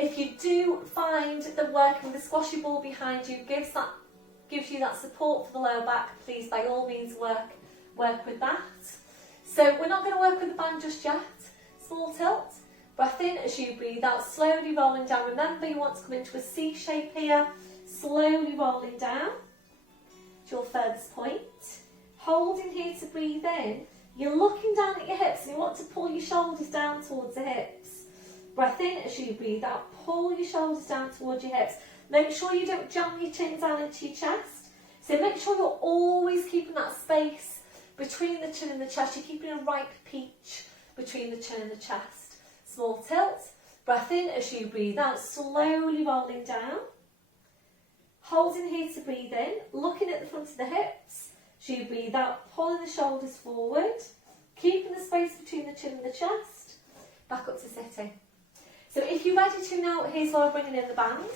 If you do find that working with the squashy ball behind you gives you that support for the lower back, please by all means work with that. So we're not going to work with the band just yet. Small tilt. Breath in as you breathe out, slowly rolling down. Remember, you want to come into a C shape here. Slowly rolling down to your furthest point. Holding here to breathe in. You're looking down at your hips and you want to pull your shoulders down towards the hips. Breath in as you breathe out. Pull your shoulders down towards your hips. Make sure you don't jam your chin down into your chest. So make sure you're always keeping that space between the chin and the chest. You're keeping a ripe peach between the chin and the chest. Small tilt. Breath in as you breathe out. Slowly rolling down. Holding here to breathe in. Looking at the front of the hips. As you breathe out, pulling the shoulders forward. keeping the space between the chin and the chest, back up to sitting. So if you're ready to now, here's where we're bringing in the band.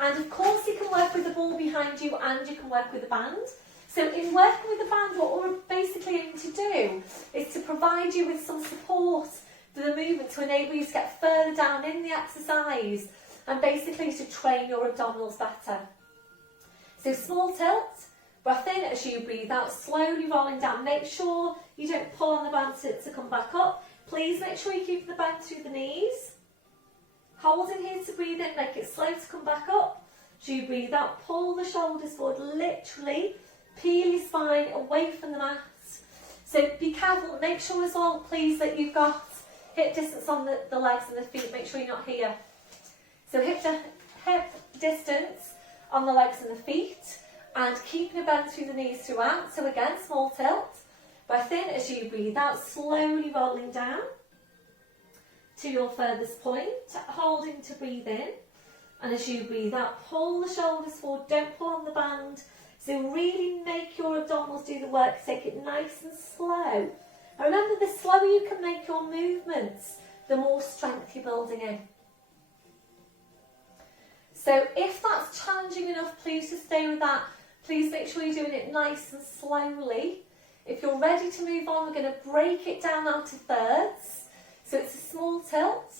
And of course you can work with the ball behind you and you can work with the band. So in working with the band, what we're basically aiming to do is to provide you with some support for the movement to enable you to get further down in the exercise and basically to train your abdominals better. So small tilt, breath in as you breathe out, slowly rolling down. Make sure you don't pull on the band to come back up. Please make sure you keep the bend through the knees. Hold in here to breathe in, make it slow to come back up. As you breathe out, pull the shoulders forward, literally peel your spine away from the mat. So be careful, make sure as well, please, that you've got hip distance on the legs and the feet. Make sure you're not here. So hip distance on the legs and the feet, and keeping a bend through the knees throughout. So again, small tilt. Breath in as you breathe out, slowly rolling down to your furthest point, holding to breathe in. And as you breathe out, pull the shoulders forward, don't pull on the band. So really make your abdominals do the work, take it nice and slow. And remember, the slower you can make your movements, the more strength you're building in. So if that's challenging enough, please just stay with that. Please make sure you're doing it nice and slowly. If you're ready to move on, we're going to break it down out to thirds. So it's a small tilt.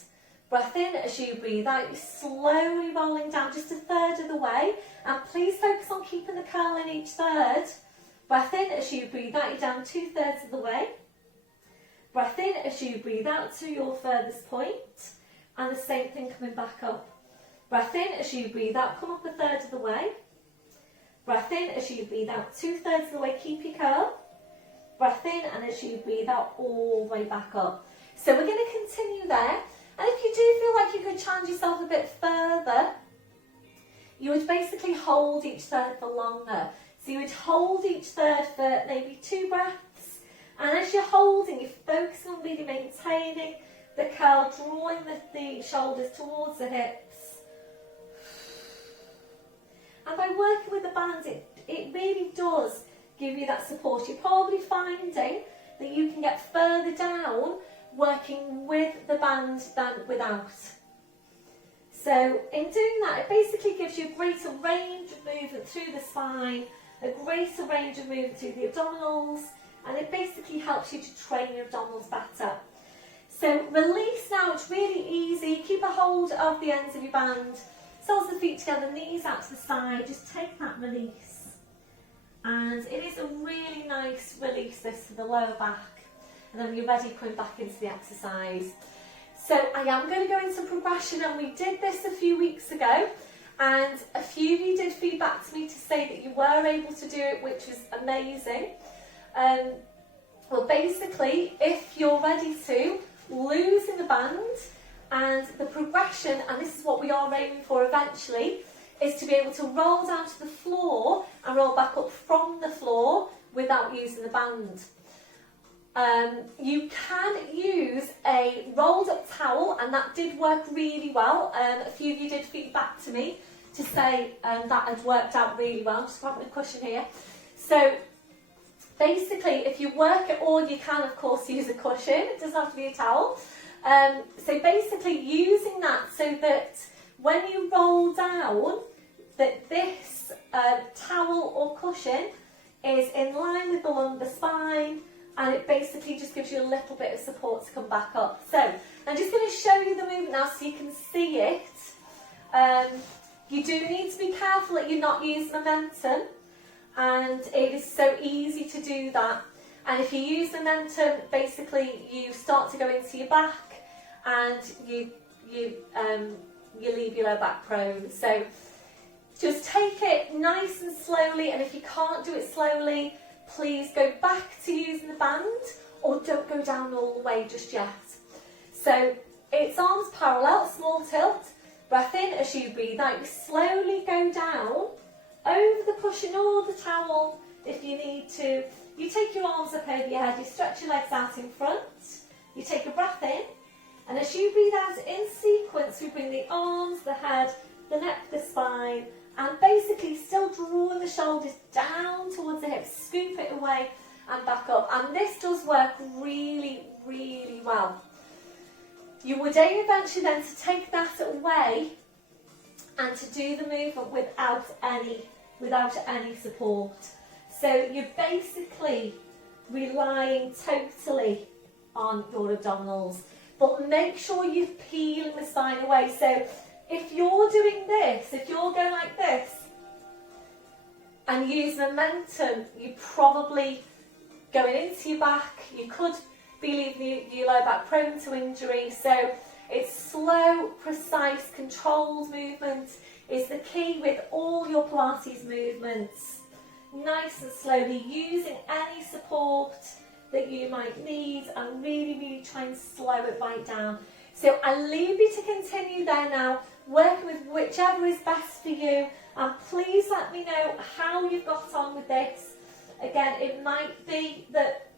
Breath in as you breathe out, you're slowly rolling down just a third of the way. And please focus on keeping the curl in each third. Breath in as you breathe out, you're down 2/3 of the way. Breath in as you breathe out to your furthest point. And the same thing coming back up. Breath in as you breathe out, come up a third of the way. Breath in as you breathe out, 2/3 of the way, keep your curl. Breath in, and as you breathe out, all the way back up. So we're going to continue there. And if you do feel like you could challenge yourself a bit further, you would basically hold each third for longer. So you would hold each third for maybe 2 breaths. And as you're holding, you're focusing on really maintaining the curl, drawing the shoulders towards the hips. And by working with the band, it really does give you that support. You're probably finding that you can get further down working with the band than without. So in doing that, it basically gives you a greater range of movement through the spine, a greater range of movement through the abdominals, and it basically helps you to train your abdominals better. So release now, it's really easy. Keep a hold of the ends of your band, soles of the feet together, knees out to the side, just take that release. And it is a really nice release, this, for the lower back. And then you're ready coming back into the exercise. So I am going to go into progression, and we did this a few weeks ago, and a few of you did feedback to me to say that you were able to do it, which was amazing. Well, basically, if you're ready to, loosen the band, and the progression, and this is what we are aiming for eventually, is to be able to roll down to the floor and roll back up from the floor without using the band. You can use a rolled up towel, and that did work really well. A few of you did feedback to me to say that had worked out really well. I'm just grabbing a cushion here. So basically, if you work it, or you can of course use a cushion, it doesn't have to be a towel. So basically using that so that when you roll down, that this towel or cushion is in line with the lumbar spine, and it basically just gives you a little bit of support to come back up. So I'm just going to show you the movement now so you can see it. You do need to be careful that you're not using momentum, and it is so easy to do that. And if you use momentum, basically you start to go into your back, and you leave your lower back prone. So just take it nice and slowly, and if you can't do it slowly, please go back to using the band, or don't go down all the way just yet. So it's arms parallel, small tilt, breath in as you breathe out. You slowly go down over the cushion or the towel if you need to. You take your arms up over your head, you stretch your legs out in front, you take a breath in, and as you breathe out in sequence, we bring the arms, the head, the neck, the spine, and basically still drawing the shoulders down towards the hips, scoop it away, and back up. And this does work really, really well. You would aim eventually then to take that away and to do the movement without any support. So you're basically relying totally on your abdominals, but make sure you're peeling the spine away. So if you're doing this, if you're going like this and use momentum, you're probably going into your back. You could be leaving your lower back prone to injury. So it's slow, precise, controlled movement is the key with all your Pilates movements. Nice and slowly, using any support that you might need, and really, really try and slow it right down. So I leave you to continue there now, working with whichever is best for you, and please let me know how you've got on with this. Again, it might be that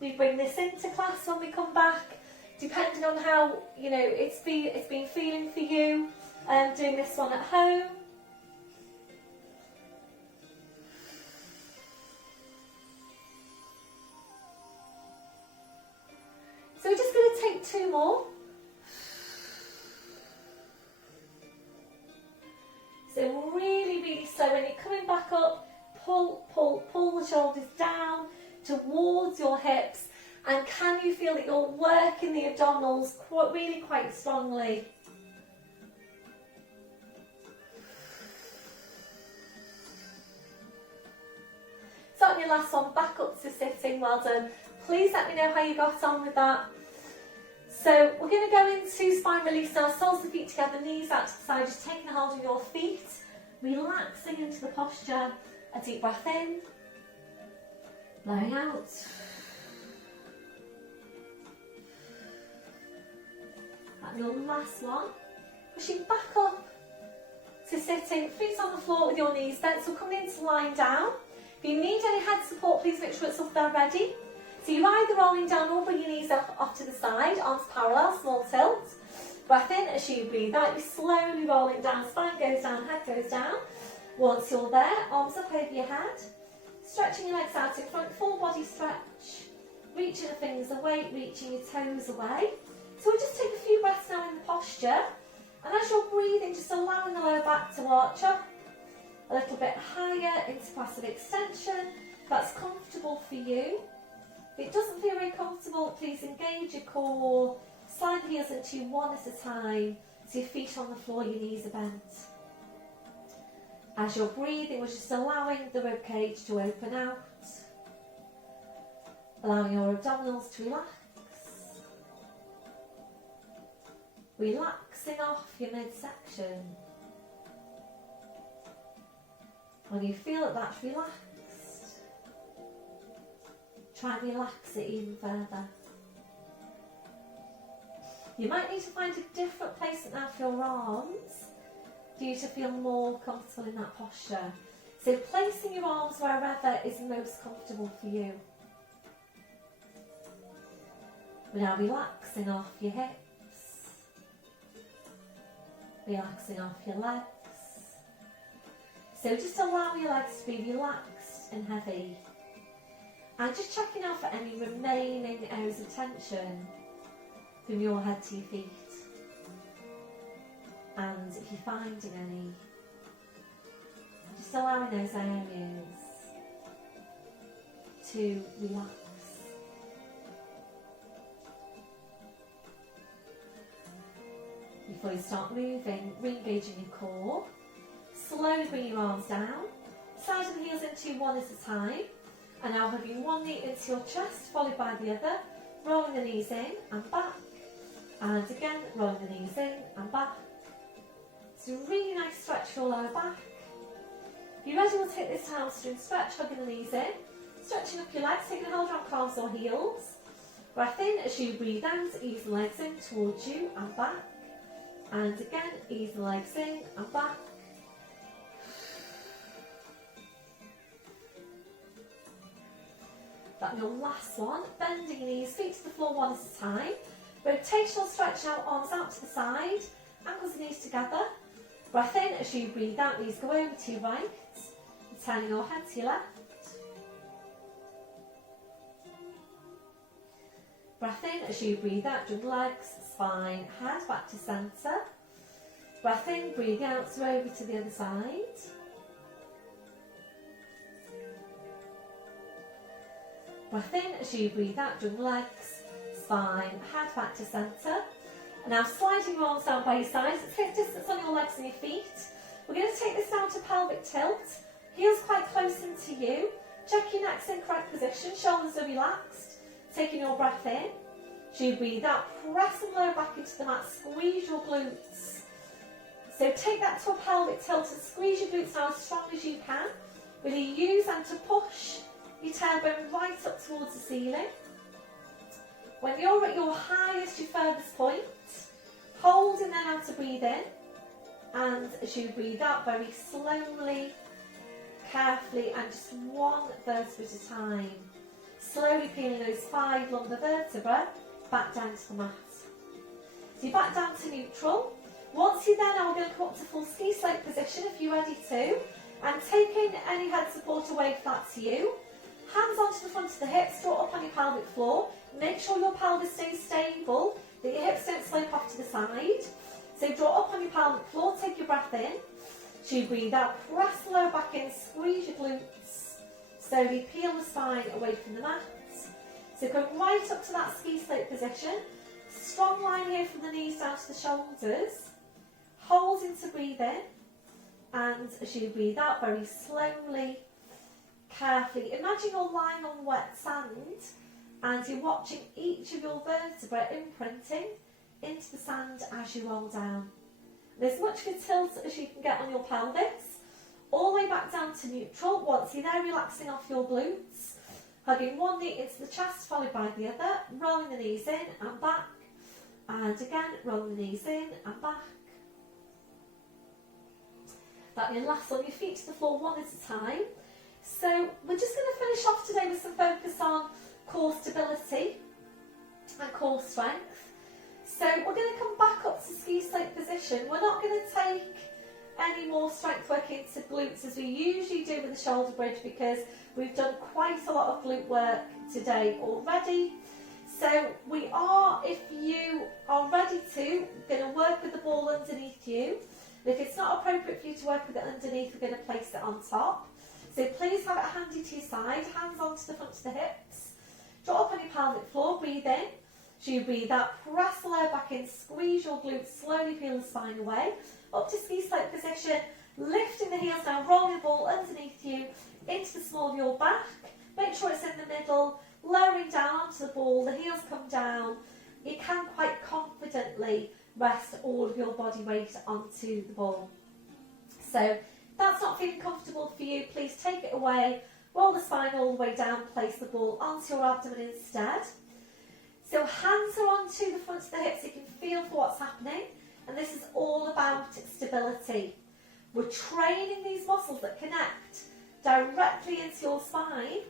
we bring this into class when we come back, depending on how it's been feeling for you, doing this one at home. So we're just going to take 2 more. So really, really slow. When you're coming back up, pull the shoulders down towards your hips. And can you feel that you're working the abdominals really quite strongly? So on your last one, back up to sitting. Well done. Please let me know how you got on with that. So we're going to go into spine release now. Soles of the feet together, knees out to the side, just taking a hold of your feet, relaxing into the posture. A deep breath in, blowing out. And your last one, pushing back up to sitting, feet on the floor with your knees bent. So coming into lying down. If you need any head support, please make sure it's up there ready. So you're either rolling down or bring your knees up off to the side, arms parallel, small tilt. Breath in as you breathe out. You're slowly rolling down, spine goes down, head goes down. Once you're there, arms up over your head. Stretching your legs out in front, full body stretch. Reaching the fingers away, reaching your toes away. So we'll just take a few breaths now in the posture. And as you're breathing, just allowing the lower back to arch up a little bit higher into passive extension. That's comfortable for you. If it doesn't feel very comfortable, please engage your core. Slide the heels into you one at a time. So your feet on the floor, your knees are bent. As you're breathing, we're just allowing the ribcage to open out. Allowing your abdominals to relax. Relaxing off your midsection. When you feel that that's relaxed, try and relax it even further. You might need to find a different placement now for your arms for you to feel more comfortable in that posture. So placing your arms wherever is most comfortable for you. We're now relaxing off your hips, relaxing off your legs. So just allow your legs to be relaxed and heavy. And just checking out for any remaining areas of tension from your head to your feet. And if you're finding any, just allowing those areas to relax. Before you start moving, re-engaging your core. Slowly bring your arms down, sliding the heels into one at a time, and now having one knee into your chest, followed by the other, rolling the knees in and back, and again rolling the knees in and back. It's a really nice stretch for your lower back. If you're ready, we'll take this hamstring stretch, hugging the knees in, stretching up your legs, taking a hold around calves or heels. Breath in as you breathe out, ease the legs in towards you and back, and again ease the legs in and back. That's your last one. Bending your knees, feet to the floor one at a time. Rotational stretch now, arms out to the side, ankles and knees together. Breath in as you breathe out, knees go over to your right. Turning your head to your left. Breath in as you breathe out, jump legs, spine, head back to centre. Breath in, breathe out, so over to the other side. Breath in as you breathe out, jump legs, spine, head back to centre. And now sliding your arms down by your sides, let's hip distance on your legs and your feet. We're going to take this down to pelvic tilt, heels quite close into you. Check your neck's in correct position, shoulders are relaxed. Taking your breath in, as you breathe out, press and lower back into the mat, squeeze your glutes. So take that to a pelvic tilt and squeeze your glutes now as strong as you can. Really use them to push your tailbone right up towards the ceiling. When you're at your highest, your furthest point, hold in there now to breathe in. And as you breathe out, very slowly, carefully, and just one vertebra at a time. Slowly peeling those 5 lumbar vertebrae back down to the mat. So you're back down to neutral. Once you're there, now we're going to come up to full ski slope position if you're ready to. And taking any head support away if that's you. Hands onto the front of the hips, draw up on your pelvic floor. Make sure your pelvis stays stable, that your hips don't slope off to the side. So draw up on your pelvic floor, take your breath in. As you breathe out, press the lower back in, squeeze your glutes. Slowly peel the spine away from the mat. So come right up to that ski slope position. Strong line here from the knees down to the shoulders. Hold in to breathe in. And as you breathe out, very slowly, carefully, imagine you're lying on wet sand and you're watching each of your vertebrae imprinting into the sand as you roll down. And as much of a tilt as you can get on your pelvis, all the way back down to neutral. Once you're there, relaxing off your glutes, hugging one knee into the chest followed by the other, rolling the knees in and back, and again rolling the knees in and back. That then lasts on your feet to the floor one at a time. So we're just going to finish off today with some focus on core stability and core strength. So we're going to come back up to ski slope position. We're not going to take any more strength work into glutes as we usually do with the shoulder bridge because we've done quite a lot of glute work today already. So we are, if you are ready to, going to work with the ball underneath you. And if it's not appropriate for you to work with it underneath, we're going to place it on top. So please have it handy to your side, hands onto the front of the hips. Draw up on your pelvic floor, breathe in. As you breathe out, press the lower back in, squeeze your glutes, slowly peel the spine away. Up to ski slope position, lifting the heels down, rolling the ball underneath you, into the small of your back. Make sure it's in the middle, lowering down onto the ball, the heels come down. You can quite confidently rest all of your body weight onto the ball. So if that's not feeling comfortable for you, please take it away, roll the spine all the way down, place the ball onto your abdomen instead. So hands are onto the front of the hips, you can feel for what's happening, and this is all about stability. We're training these muscles that connect directly into your spine.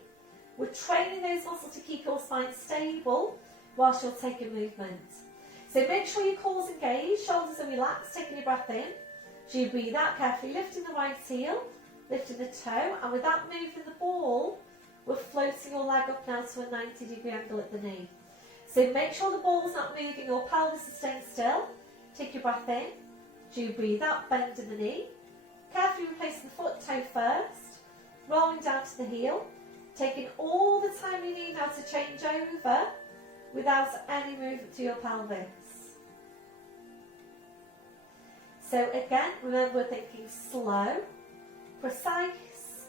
We're training those muscles to keep your spine stable whilst you're taking movement. So make sure your core's engaged, shoulders are relaxed, taking your breath in. As you breathe out, carefully lifting the right heel, lifting the toe, and with that moving the ball, we're floating your leg up now to a 90-degree angle at the knee. So make sure the ball's not moving, your pelvis is staying still. Take your breath in. As you breathe out, bending the knee. Carefully replacing the foot toe first, rolling down to the heel, taking all the time you need now to change over without any movement to your pelvis. So again, remember we're thinking slow, precise,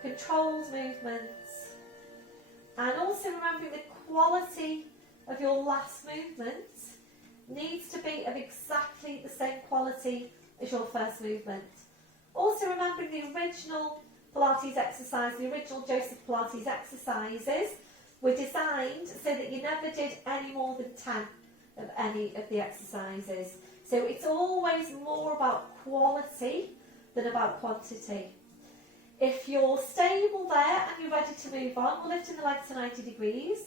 controlled movements, and also remembering the quality of your last movement needs to be of exactly the same quality as your first movement. Also remembering the original Pilates exercise, the original Joseph Pilates exercises were designed so that you never did any more than 10 of any of the exercises. So it's always more about quality than about quantity. If you're stable there and you're ready to move on, we're lifting the leg to 90 degrees,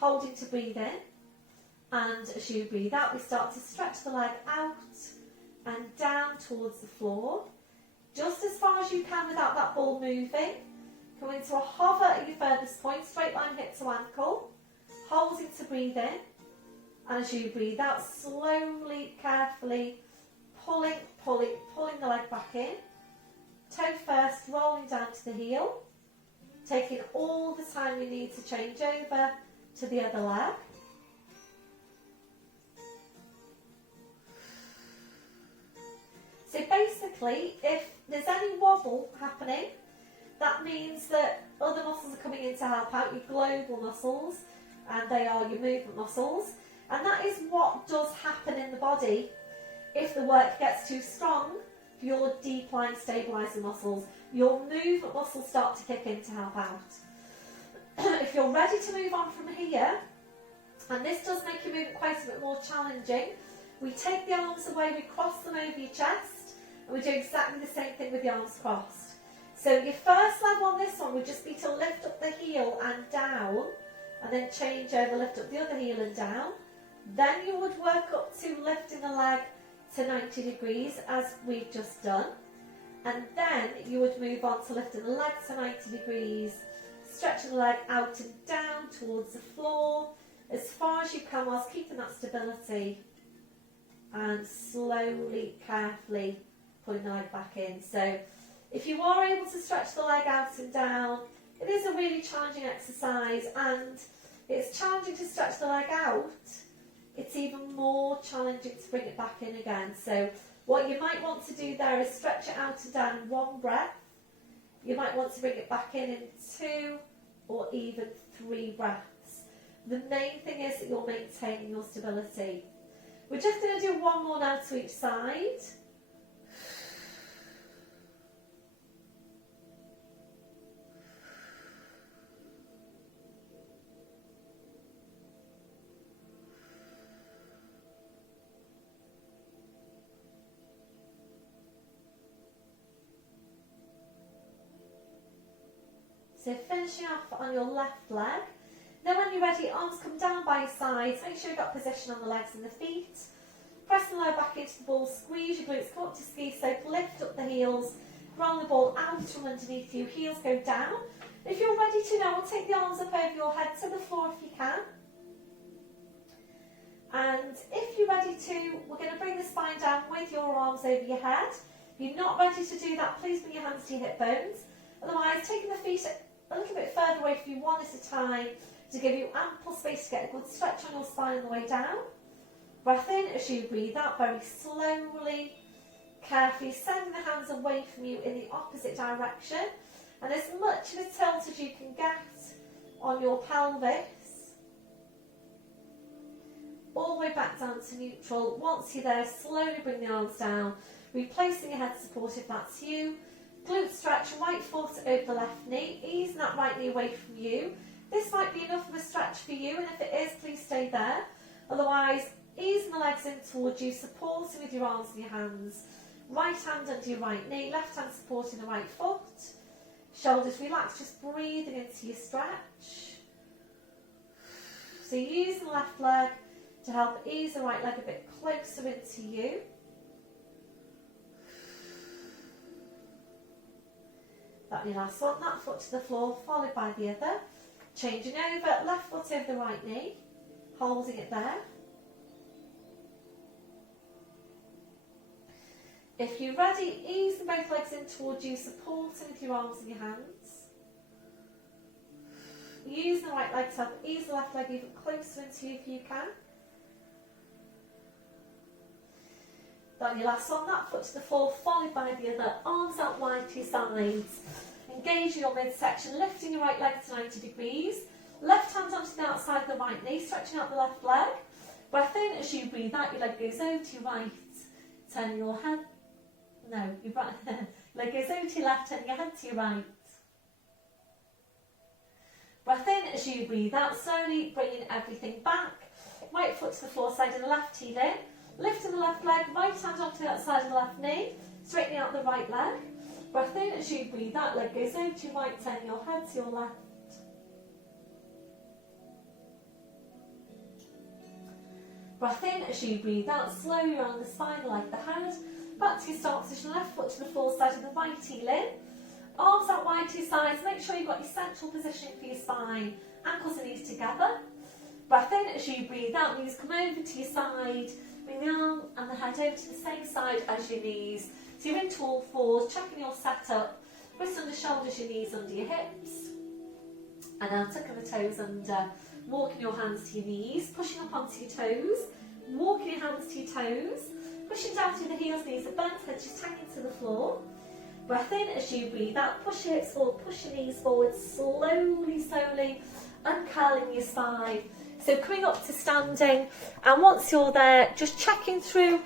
holding to breathe in. And as you breathe out, we start to stretch the leg out and down towards the floor. Just as far as you can without that ball moving. Come into a hover at your furthest point, straight line hip to ankle. Holding to breathe in. And as you breathe out, slowly, carefully, pulling the leg back in. Toe first, rolling down to the heel. Taking all the time you need to change over to the other leg. So basically, if there's any wobble happening, that means that other muscles are coming in to help out, your global muscles, and they are your movement muscles. And that is what does happen in the body if the work gets too strong for your decline stabiliser muscles. Your movement muscles start to kick in to help out. If you're ready to move on from here, and this does make your movement quite a bit more challenging, we take the arms away, we cross them over your chest, and we do exactly the same thing with the arms crossed. So your first level on this one would just be to lift up the heel and down, and then change over, lift up the other heel and down. Then you would work up to lifting the leg to 90 degrees, as we've just done. And then you would move on to lifting the leg to 90 degrees, stretching the leg out and down towards the floor, as far as you can whilst keeping that stability, and slowly, carefully pulling the leg back in. So if you are able to stretch the leg out and down, it is a really challenging exercise, and it's challenging to stretch the leg out. It's even more challenging to bring it back in again. So what you might want to do there is stretch it out and down in one breath. You might want to bring it back in 2 or even 3 breaths. The main thing is that you're maintaining your stability. We're just going to do one more now to each side. So finishing off on your left leg. Then when you're ready, arms come down by your sides. Make sure you've got position on the legs and the feet. Press the lower back into the ball, squeeze your glutes, come up to ski slope, lift up the heels, roll the ball out from underneath you, heels go down. If you're ready to now, we'll take the arms up over your head to the floor if you can. And if you're ready to, we're going to bring the spine down with your arms over your head. If you're not ready to do that, please bring your hands to your hip bones. Otherwise, taking the feet a little bit further away from you, one at a time, to give you ample space to get a good stretch on your spine on the way down. Breath in as you breathe out, very slowly, carefully sending the hands away from you in the opposite direction, and as much of a tilt as you can get on your pelvis, all the way back down to neutral. Once you're there, slowly bring the arms down, replacing your head support if that's you. Glute stretch, right foot over the left knee, easing that right knee away from you. This might be enough of a stretch for you, and if it is, please stay there. Otherwise, easing the legs in towards you, supporting with your arms and your hands. Right hand under your right knee, left hand supporting the right foot. Shoulders relaxed, just breathing into your stretch. So using the left leg to help ease the right leg a bit closer into you. That'll be your last one, that foot to the floor, followed by the other. Changing over, left foot over the right knee, holding it there. If you're ready, ease both legs in towards you, supporting with your arms and your hands. Use the right leg to help ease the left leg even closer into you if you can. That'll be your last one, that foot to the floor, followed by the other, arms out wide to your sides. Engage your midsection, lifting your right leg to 90 degrees. Left hand onto the outside of the right knee, stretching out the left leg. Breath in as you breathe out, your leg goes over to your right. Turn your head, your right leg goes over to your left, turn your head to your right. Breath in as you breathe out, slowly bringing everything back. Right foot to the floor, side of the left heel in. Lifting the left leg, right hand onto the outside of the left knee, straightening out the right leg. Breath in as you breathe out, leg goes over to your right, turn your head to your left. Breath in as you breathe out, slowly around the spine like the head. Back to your start position, left foot to the floor, side of the right heel in. Arms out wide to your sides, make sure you've got your central positioning for your spine, ankles and knees together. Breath in as you breathe out, knees come over to your side, bring the arm and the head over to the same side as your knees. So you're into all fours, checking your setup, wrists under shoulders, your knees under your hips. And now tucking the toes under, walking your hands to your knees, pushing up onto your toes, walking your hands to your toes, pushing down through the heels, knees are bent, head just hanging to the floor. Breath in as you breathe out, push your hips forward, push your knees forward, slowly, slowly, uncurling your spine. So coming up to standing, and once you're there, just checking through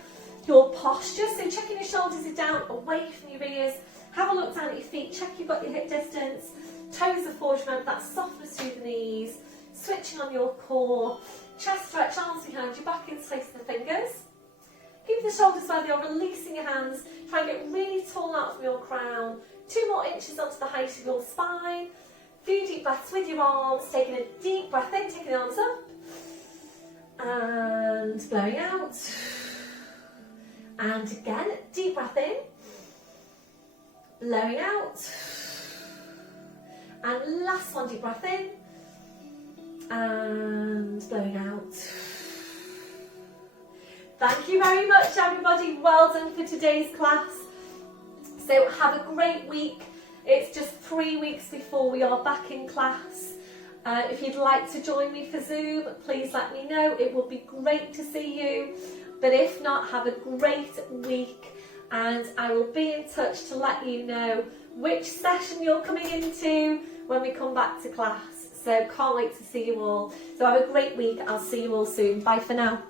your posture. So checking your shoulders are down, away from your ears. Have a look down at your feet, check you've got your hip distance. Toes are forward, remember that softness through the knees. Switching on your core. Chest stretch, arms behind you, back into place of the fingers. Keep the shoulders where they are, releasing your hands. Try and get really tall out from your crown. 2 more inches onto the height of your spine. Few deep breaths with your arms, taking a deep breath in, taking the arms up. And blowing out. And again, deep breath in. Blowing out. And last one, deep breath in. And blowing out. Thank you very much, everybody. Well done for today's class. So have a great week. It's just 3 weeks before we are back in class. If you'd like to join me for Zoom, please let me know. It would be great to see you. But if not, have a great week. And I will be in touch to let you know which session you're coming into when we come back to class. So can't wait to see you all. So have a great week. I'll see you all soon. Bye for now.